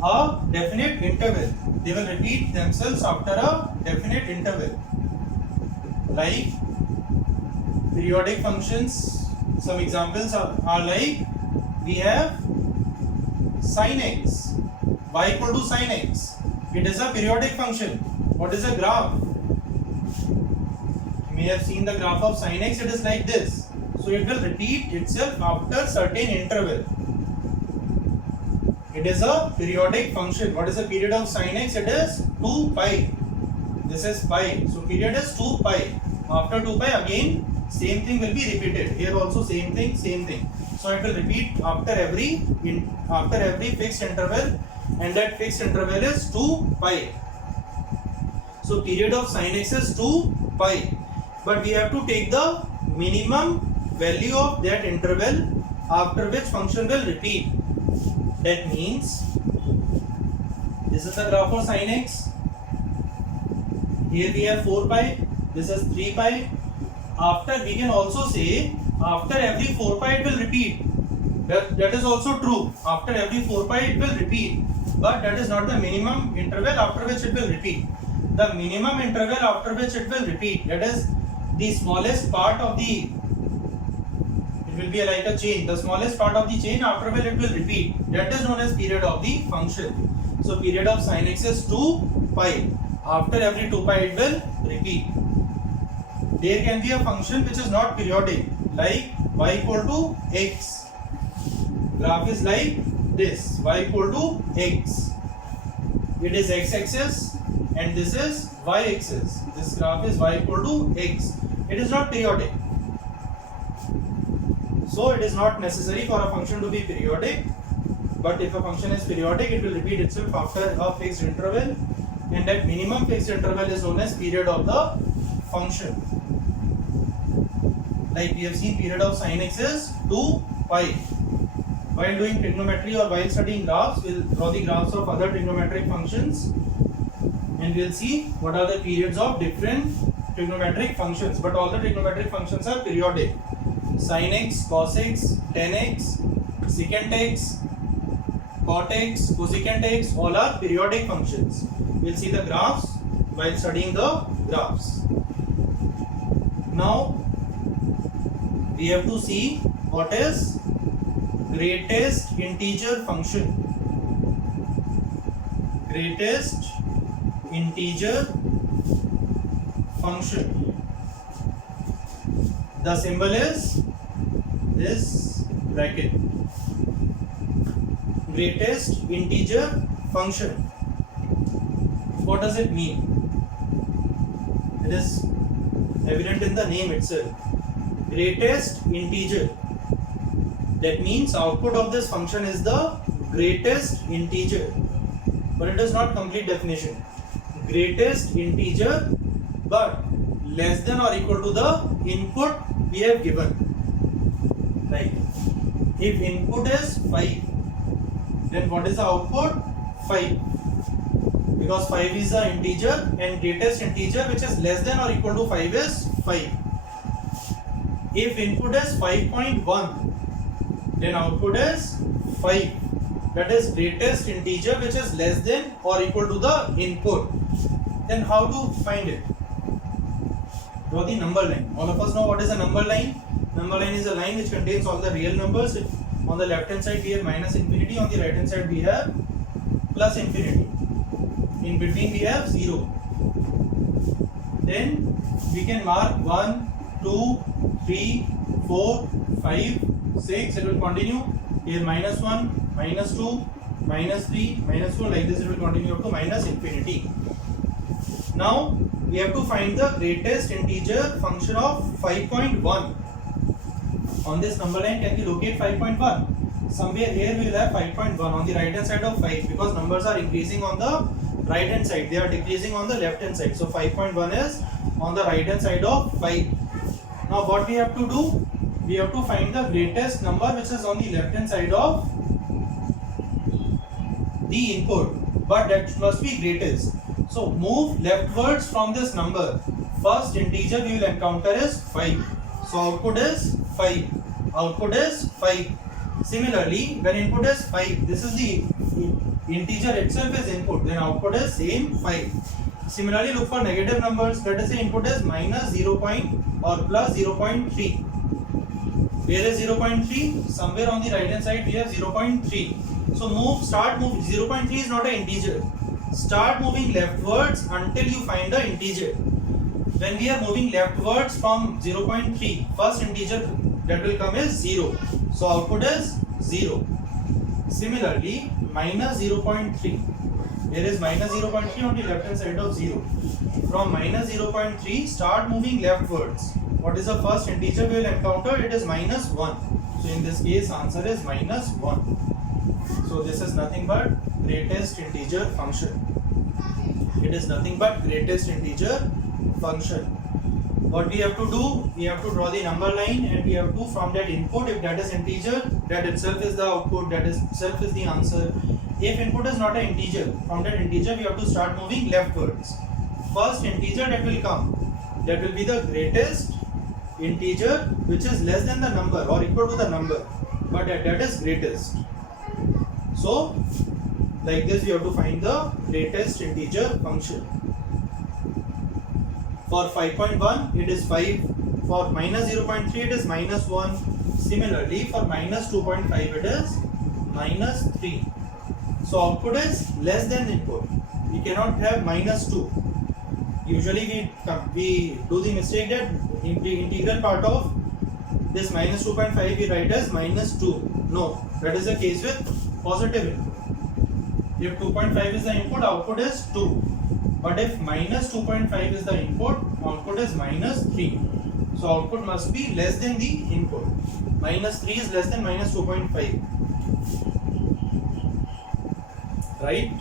a definite interval. They will repeat themselves after a definite interval. Like periodic functions, some examples are like, we have sin x, y equal to sin x. It is a periodic function. What is a graph? You may have seen the graph of sin x, it is like this. So it will repeat itself after certain interval. It is a periodic function. What is the period of sin x? It is 2 pi. This is pi. So period is 2 pi. After 2 pi again same thing will be repeated. Here also same thing, same thing. So it will repeat after every fixed interval, and that fixed interval is 2 pi. So period of sin x is 2 pi. But we have to take the minimum value of that interval after which function will repeat. That means this is the graph of sin x. Here we have 4 pi. This is 3 pi. After, we can also say after every 4 pi it will repeat. That is also true. After every 4 pi it will repeat, but that is not the minimum interval after which it will repeat. The minimum interval after which it will repeat, that is the smallest part of the, it will be like a chain, the smallest part of the chain after which it will repeat, that is known as period of the function. So period of sin x is 2 pi. After every 2 pi it will repeat. There can be a function which is not periodic, like y equal to x. Graph is like this, y equal to x. It is x-axis and this is y-axis. This graph is y equal to x. It is not periodic. So it is not necessary for a function to be periodic. But if a function is periodic, it will repeat itself after a fixed interval. And that minimum fixed interval is known as period of the function. Like we have seen, period of sin x is 2 pi. While doing trigonometry or while studying graphs, we will draw the graphs of other trigonometric functions and we will see what are the periods of different trigonometric functions. But all the trigonometric functions are periodic. Sin x, cos x, tan x, secant x, cot x, cosecant x, all are periodic functions. We will see the graphs while studying the graphs. Now we have to see what is greatest integer function. Greatest integer function. The symbol is this bracket. Greatest integer function. What does it mean? It is evident in the name itself. Greatest integer. That means output of this function is the greatest integer, but it is not complete definition. Greatest integer, but less than or equal to the input we have given. Like if input is 5, then what is the output? 5, because 5 is the integer and greatest integer which is less than or equal to 5 is 5. If input is 5.1, then output is 5. That is greatest integer which is less than or equal to the input. Then how to find it? Draw the number line. All of us know what is a number line. Number line is a line which contains all the real numbers. On the left hand side we have minus infinity, on the right hand side we have plus infinity. In between we have 0. Then we can mark 1, 2, 3, 4, 5, 6, it will continue. Here minus 1, minus 2, minus 3, minus 4, like this it will continue up to minus infinity. Now we have to find the greatest integer function of 5.1. On this number line, can we locate 5.1? Somewhere here we will have 5.1 on the right hand side of 5, because numbers are increasing on the right hand side, they are decreasing on the left hand side. So 5.1 is on the right hand side of 5. Now what we have to do? We have to find the greatest number which is on the left hand side of the input, but that must be greatest. So move leftwards from this number. First integer we will encounter is 5. So output is 5. Output is 5. Similarly, when input is 5, this is the integer itself is input, then output is same 5. Similarly, look for negative numbers. Let us say input is minus 0. Or plus 0.3. Where is 0.3? Somewhere on the right hand side we have 0.3. So start move. 0.3 is not an integer. Start moving leftwards until you find the integer. When we are moving leftwards from 0.3, first integer that will come is 0. So output is 0. Similarly, minus 0.3. Where is minus 0.3? On the left hand side of 0. From minus 0.3, start moving leftwards. What is the first integer we will encounter? It is minus 1. So in this case, answer is minus 1. So this is nothing but greatest integer function. It is nothing but greatest integer function. What we have to do? We have to draw the number line, and we have to, from that input, if that is integer, that itself is the output, that itself is the answer. If input is not an integer, from that integer we have to start moving leftwards. First integer that will come, that will be the greatest integer which is less than the number or equal to the number, but that is greatest. So like this we have to find the greatest integer function. For 5.1 it is 5, for minus 0.3 it is minus 1, similarly for minus 2.5 it is minus 3. So output is less than input. We cannot have minus 2. Usually we do the mistake that integral part of this minus 2.5 we write as minus 2. No, that is the case with positive input. If 2.5 is the input, output is 2. But if minus 2.5 is the input, output is minus 3. So output must be less than the input. Minus 3 is less than minus 2.5. Right?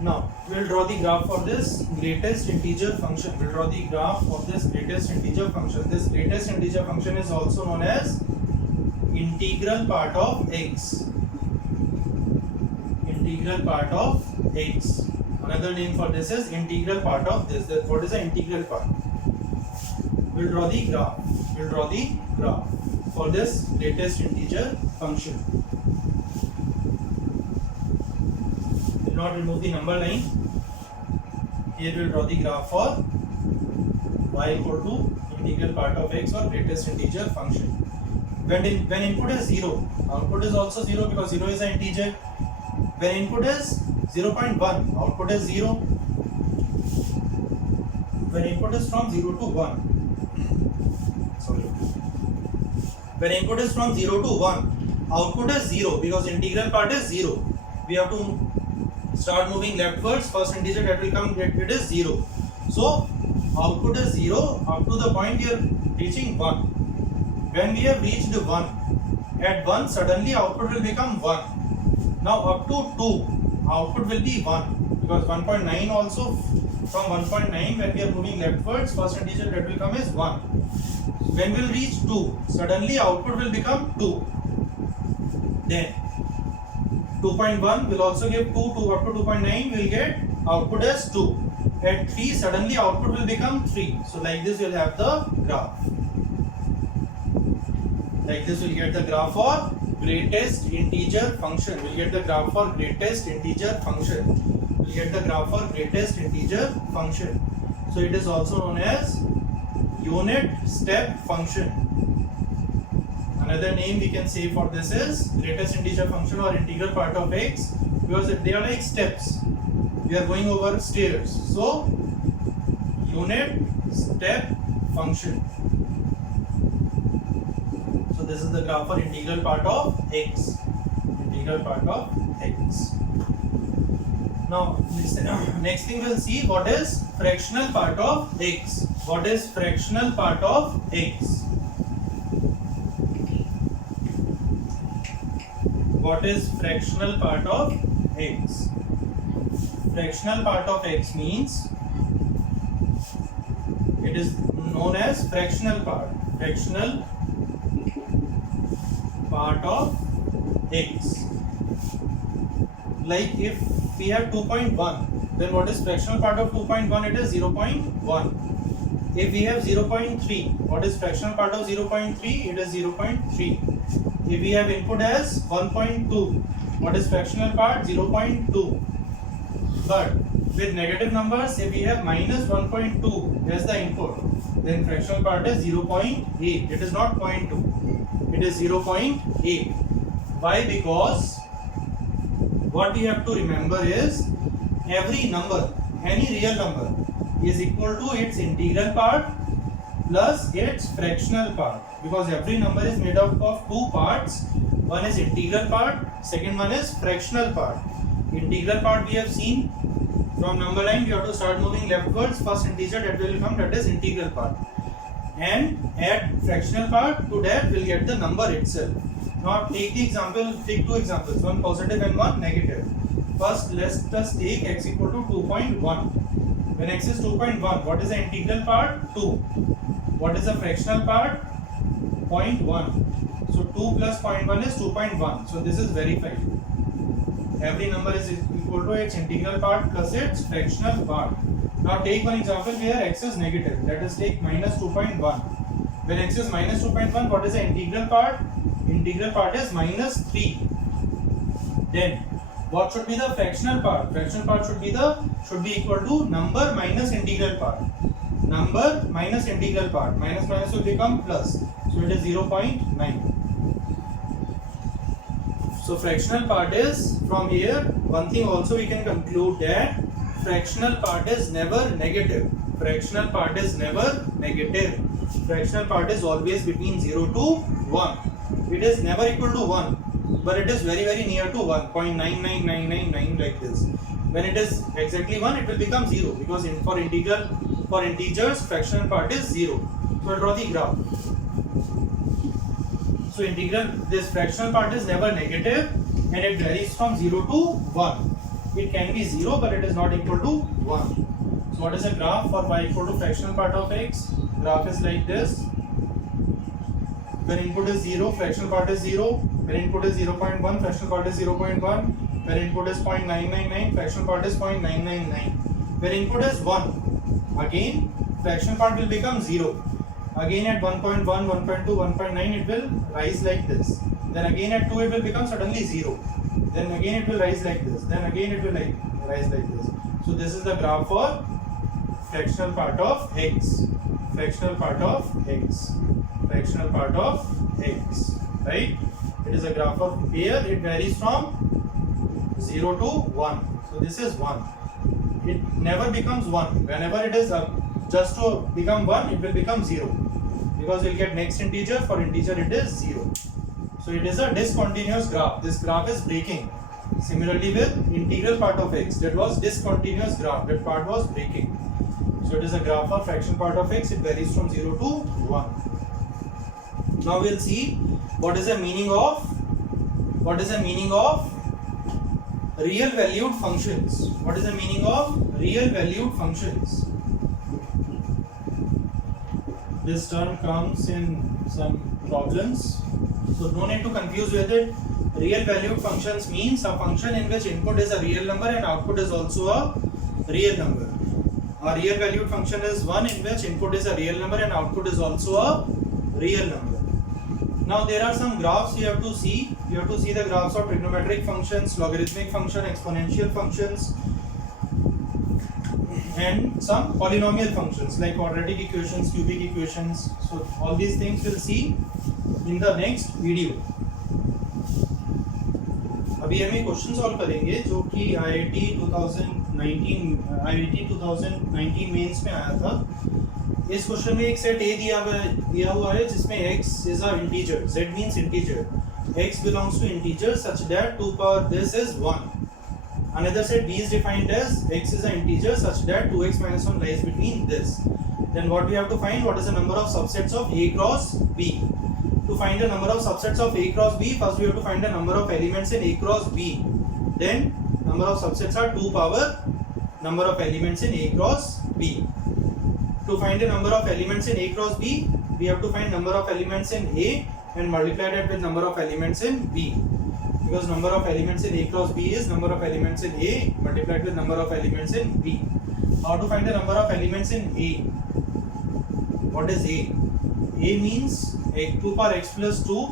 Now we will draw the graph for this greatest integer function. We will draw the graph of this greatest integer function. This greatest integer function is also known as integral part of x. Integral part of x. Another name for this is integral part of this. What is the integral part? We will draw the graph. We will draw the graph for this greatest integer function. We will not remove the number line. Here we will draw the graph for y equal to integral part of x or greatest integer function. When input is 0, output is also 0 because 0 is an integer. When input is 0.1, output is 0. When input is from 0 to 1, sorry. When input is from 0 to 1, output is 0 because integral part is 0. We have to start moving leftwards. First integer that will come, it is 0. So output is 0 up to the point we are reaching 1. When we have reached 1, at 1 suddenly output will become 1. Now up to 2, output will be 1 because 1.9 also, from 1.9 when we are moving leftwards, first integer that will come is 1. When we will reach 2, suddenly output will become 2. Then 2.1 will also give 2, up to 2.9 will get output as 2. At 3 suddenly output will become 3. So like this we will have the graph. Like this we will get the graph for greatest integer function. We will get the graph for greatest integer function. We will get the graph for greatest integer function. So it is also known as unit step function. Another name we can say for this is greatest integer function or integral part of x, because they are like steps. We are going over stairs. So unit step function. So this is the graph for integral part of x. Integral part of x. Now next thing we'll see what is fractional part of x. What is fractional part of x? What is fractional part of x? Fractional part of x means it is known as fractional part. Fractional part of x. Like if we have 2.1, then what is fractional part of 2.1? It is 0.1. If we have 0.3, what is fractional part of 0.3? It is 0.3. If we have input as 1.2, what is fractional part? 0.2. But with negative numbers, if we have minus 1.2 as the input, then fractional part is 0.8. It is not 0.2. It is 0.8. Why? Because what we have to remember is every number, any real number, is equal to its integral part plus its fractional part, because every number is made up of two parts. One is integral part, second one is fractional part. Integral part we have seen from number line, we have to start moving leftwards. First integer that will come, that is integral part, and add fractional part to that will get the number itself. Now take the example, take two examples, one positive and one negative. First let us take x equal to 2.1. When x is 2.1, what is the integral part? 2. What is the fractional part? 0.1. So 2 plus 0.1 is 2.1. So this is verified. Every number is equal to its integral part plus its fractional part. Now take one example where x is negative. Let us take minus 2.1. When x is minus 2.1, what is the integral part? Integral part is minus 3. Then what should be the fractional part? Fractional part should be equal to number minus integral part. Number minus integral part. Minus minus will become plus. So it is 0.9. So fractional part is, from here one thing also we can conclude that fractional part is never negative. Fractional part is never negative. Fractional part is always between 0 to 1. It is never equal to 1, but it is very very near to 1, 0.99999 like this. When it is exactly 1, it will become 0, because for integers fractional part is 0. So I'll draw the graph. So this fractional part is never negative and it varies from 0 to 1. It can be 0, but it is not equal to 1. So what is a graph for y equal to fractional part of x? Graph is like this. When input is 0, fractional part is 0. When input is 0.1, fractional part is 0.1. When input is 0.999, fractional part is 0.999. When input is 1, again fractional part will become 0. Again at 1.1, 1.2, 1.9 it will rise like this. Then again at 2 it will become suddenly 0. Then again it will rise like this. Then again it will rise like this. So this is the graph for fractional part of x. Fractional part of x. Fractional part of x. Right? It is a graph of, here it varies from 0 to 1. So this is 1. It never becomes 1. Whenever it is just to become 1, it will become 0. Because you will get next integer. For integer it is 0. So it is a discontinuous graph. This graph is breaking. Similarly with integral part of x, that was discontinuous graph. That part was breaking. So it is a graph of fraction part of x. It varies from 0 to 1. Now we will see what is the meaning of real valued functions. What is the meaning of real valued functions? This term comes in some problems, so no need to confuse with it. Real valued functions means a function in which input is a real number and output is also a real number. A real valued function is one in which input is a real number and output is also a real number. Now there are some graphs you have to see. You have to see the graphs of trigonometric functions, logarithmic function, exponential functions, and some polynomial functions like quadratic equations, cubic equations. So all these things we'll see in the next video. अभी हम एक question solve करेंगे जो कि IIT 2019 mains में आया था. इस क्वेश्चन में एक सेट A दिया हुआ है जिसमें x is a integer, z means integer, x belongs to integer such that 2 power this is 1. Another set B is defined as x is an integer such that 2x minus 1 lies between this. Then what we have to find, what is the number of subsets of A cross B. To find the number of subsets of A cross B, first we have to find the number of elements in A cross B. Then number of subsets are 2 power number of elements in A cross B. To find the number of elements in A cross B, we have to find number of elements in A and multiply that with number of elements in B. Because number of elements in A cross B is number of elements in A multiplied with number of elements in B. How to find the number of elements in A? What is A? A means 2 power x plus 2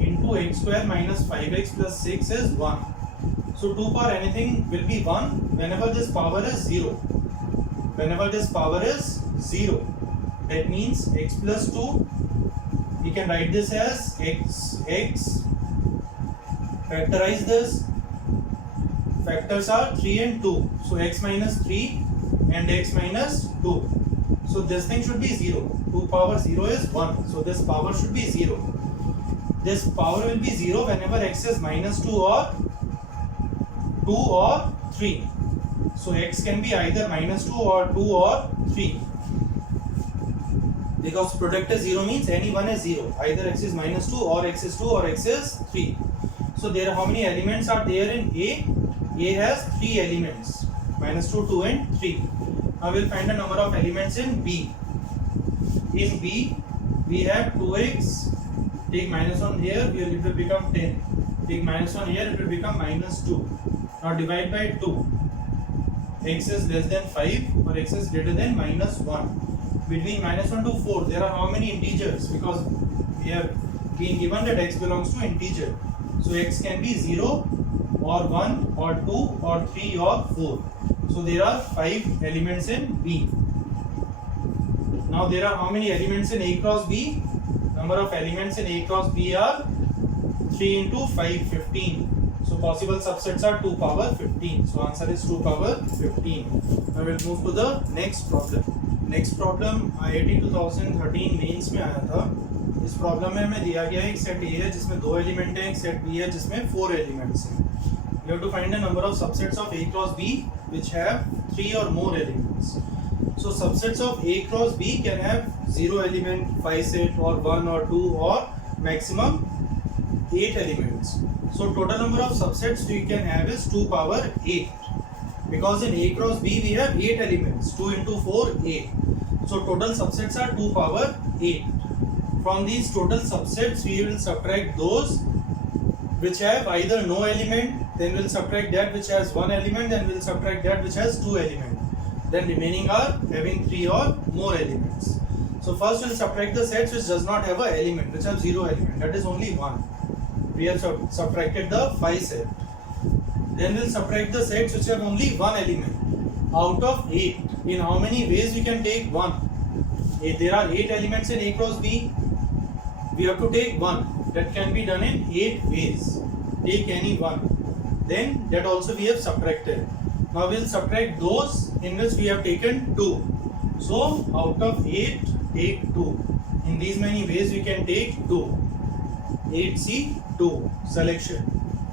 into x square minus 5x plus 6 is 1. So 2 power anything will be 1 whenever this power is 0. Whenever this power is 0, that means x plus 2, we can write this as x. Factorize this. Factors are 3 and 2. So x minus 3 and x minus 2. So this thing should be 0. 2 power 0 is 1. So this power should be 0. This power will be 0 whenever x is minus 2 or 3. So x can be either minus 2 or 2 or 3. Because product is 0 means any one is 0. Either x is minus 2 or x is 2 or x is 3. So there are how many elements are there in A? A has 3 elements. Minus 2, 2 and 3. Now we will find the number of elements in B. In B, we have 2x. Take minus 1 here, it will become 10. Take minus 1 here, it will become minus 2. Now divide by 2. x is less than 5 or x is greater than -1. Between -1 to 4 there are how many integers? Because we have been given that x belongs to integer, so x can be 0 or 1 or 2 or 3 or 4. So there are 5 elements in B. Now there are how many elements in A cross B? Number of elements in A cross B are 3 into 5, 15. So possible subsets are 2 power 15. So answer is 2 power 15. Now we'll move to the next problem. Next problem IIT 2013 mains में आया था. इस problem में हमें दिया गया है एक सेट A है जिसमें 2 एलिमेंट हैं, एक सेट B है जिसमें 4 एलिमेंट्स हैं. You have to find the number of subsets of A cross B which have 3 or more elements. So subsets of A cross B can have 0 element, 5 set or 1 or 2 or maximum 8 elements. So total number of subsets we can have is 2 power 8. Because in A cross B we have 8 elements. 2 into 4, 8. So total subsets are 2 power 8. From these total subsets we will subtract those which have either no element, then we'll subtract that which has 1 element, then we'll subtract that which has 2 elements. Then remaining are having 3 or more elements. So first we'll subtract the sets which does not have an element, which have 0 element, that is only 1. We have subtracted the 5 set. Then we'll subtract the sets which have only 1 element. Out of 8, in how many ways we can take 1? If there are 8 elements in A cross B, we have to take 1. That can be done in 8 ways. Take any one. Then that also we have subtracted. Now we'll subtract those in which we have taken 2. So out of 8, take 2. In these many ways we can take 2. 8C 2 selection.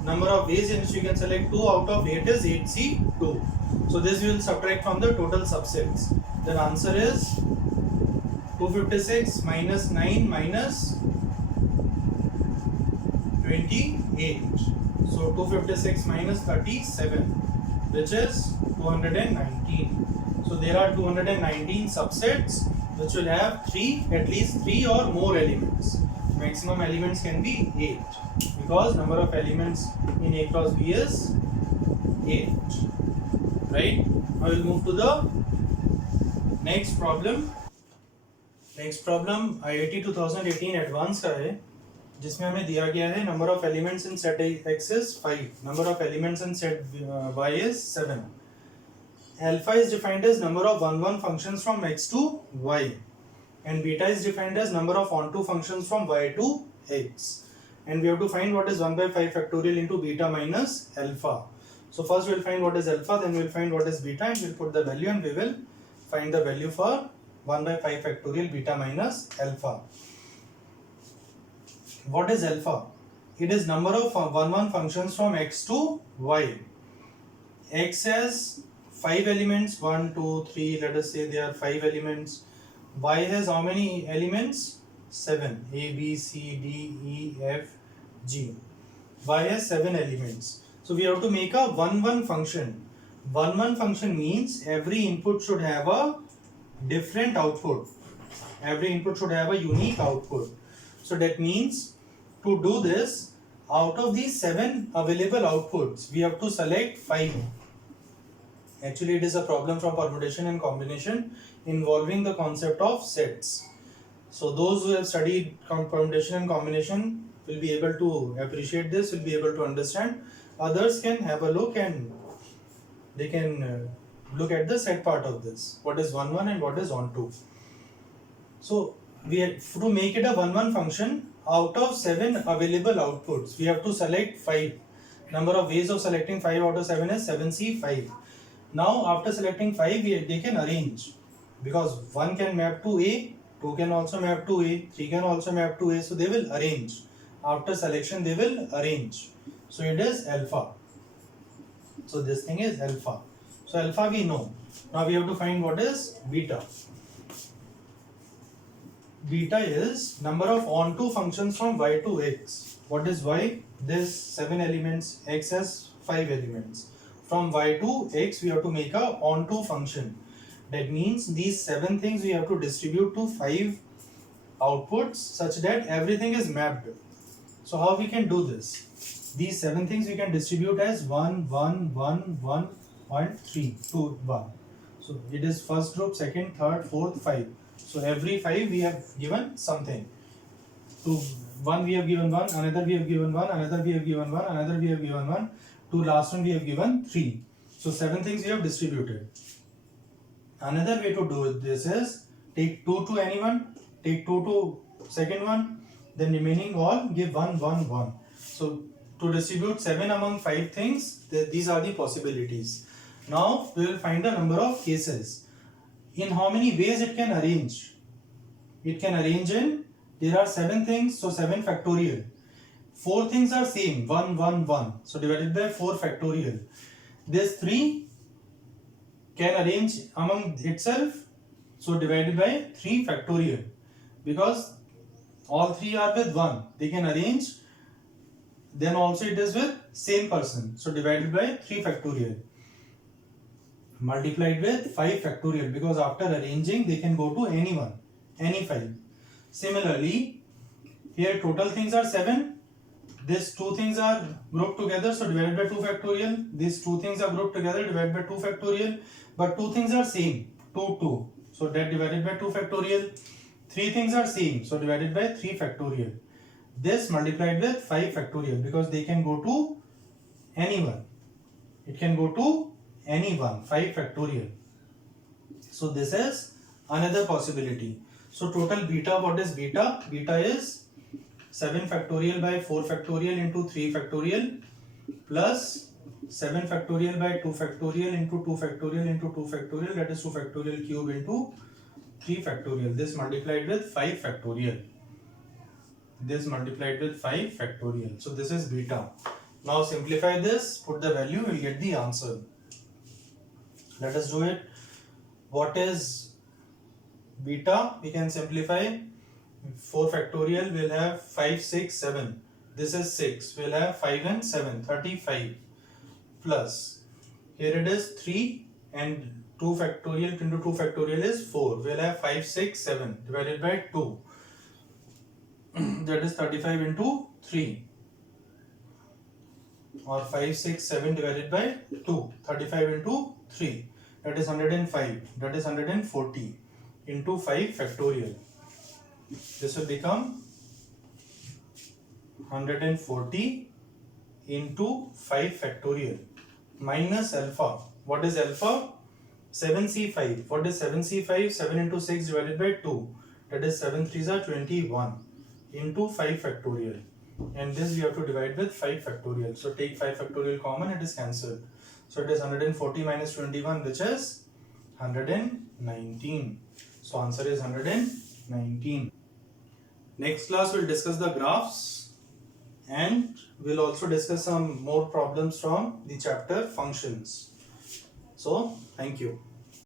Number of ways in which we can select 2 out of 8 is 8C 2. So this we will subtract from the total subsets. Then answer is 256 minus 9 minus 28. So 256 minus 37, which is 219. So there are 219 subsets which will have at least 3 or more elements. Maximum elements can be 8 because number of elements in A cross B is 8. Right? Now we'll move to the next problem. Next problem IIT 2018 advance का है जिसमें हमें दिया गया है number of elements in set X is 5, number of elements in set Y is 7. Alpha is defined as number of 1-1 functions from X to Y, and beta is defined as number of onto functions from Y to X. And we have to find what is 1 by 5 factorial into beta minus alpha. So first we will find what is alpha, then we will find what is beta, and we will put the value, and we will find the value for 1 by 5 factorial beta minus alpha. What is alpha? It is number of 1-1 functions from X to Y. X has 5 elements, 1, 2, 3, let us say there are 5 elements. Y has how many elements? 7. A, B, C, D, E, F, G. Y has 7 elements. So we have to make a 1-1 function. 1-1 function means every input should have a different output. Every input should have a unique output. So that means to do this, out of these 7 available outputs, we have to select 5. Actually, it is a problem from permutation and combination involving the concept of sets. So those who have studied permutation and combination will be able to appreciate this, will be able to understand. Others can have a look and they can look at the set part of this. What is 1-1 and what is onto. So we have to make it a 1-1 function. Out of 7 available outputs, we have to select 5. Number of ways of selecting 5 out of 7 is 7C 5. Now after selecting 5, they can arrange, because 1 can map to A, 2 can also map to A, 3 can also map to A, so they will arrange. After selection they will arrange. So it is alpha. So this thing is alpha. So alpha we know. Now we have to find what is beta. Beta is number of onto functions from Y to X. What is Y? This 7 elements, X has 5 elements. From Y to X we have to make a onto function. That means these 7 things we have to distribute to 5 outputs such that everything is mapped. So how we can do this? These 7 things we can distribute as 1, 1, 1, 1, 0.3 to 1. So it is first group, second, third, fourth, 5. So every 5 we have given something. To one we have given 1, another we have given 1, another we have given 1, another we have given 1. To last one we have given 3. So 7 things we have distributed. Another way to do this is take 2 to anyone, take 2 to second one, then remaining all give 1, 1, 1. So to distribute 7 among 5 things, these are the possibilities. Now we will find the number of cases. In how many ways it can arrange? It can arrange in, there are 7 things, so 7 factorial. 4 things are same, 1, 1, 1. So divided by 4 factorial. This 3 can arrange among itself, so divided by 3 factorial. Because all 3 are with 1, they can arrange. Then also it is with same person, so divided by 3 factorial. Multiplied with 5 factorial, because after arranging they can go to anyone, any 5. Similarly, here total things are 7. These 2 things are grouped together, so divided by 2 factorial. These 2 things are grouped together, divided by 2 factorial. But 2 things are same, 2, 2. So that divided by 2 factorial. 3 things are same, so divided by 3 factorial. This multiplied with 5 factorial, because they can go to anyone. It can go to anyone, 5 factorial. So this is another possibility. So total beta, what is beta? Beta is 7 factorial by 4 factorial into 3 factorial plus 7 factorial by 2 factorial into 2 factorial into 2 factorial, that is 2 factorial cube into 3 factorial. This multiplied with 5 factorial. This multiplied with 5 factorial. So this is beta. Now simplify this, put the value, we will get the answer. Let us do it. What is beta? We can simplify. 4 factorial will have 5, 6, 7. This is 6. We'll have 5 and 7, 35. Plus, here it is 3 and 2 factorial into 2 factorial is 4. We'll have 5, 6, 7 divided by 2. That is 35 into 3. Or 5, 6, 7 divided by 2. 35 into 3. That is 105. That is 140 into 5 factorial. This will become 140 into 5 factorial minus alpha. What is alpha? 7c5. What is 7c5? 7 into 6 divided by 2. That is 7 3s are 21 into 5 factorial. And this we have to divide with 5 factorial. So take 5 factorial common, it is cancelled. So it is 140 minus 21, which is 119. So answer is 119. Next class we'll discuss the graphs and we'll also discuss some more problems from the chapter functions. So thank you.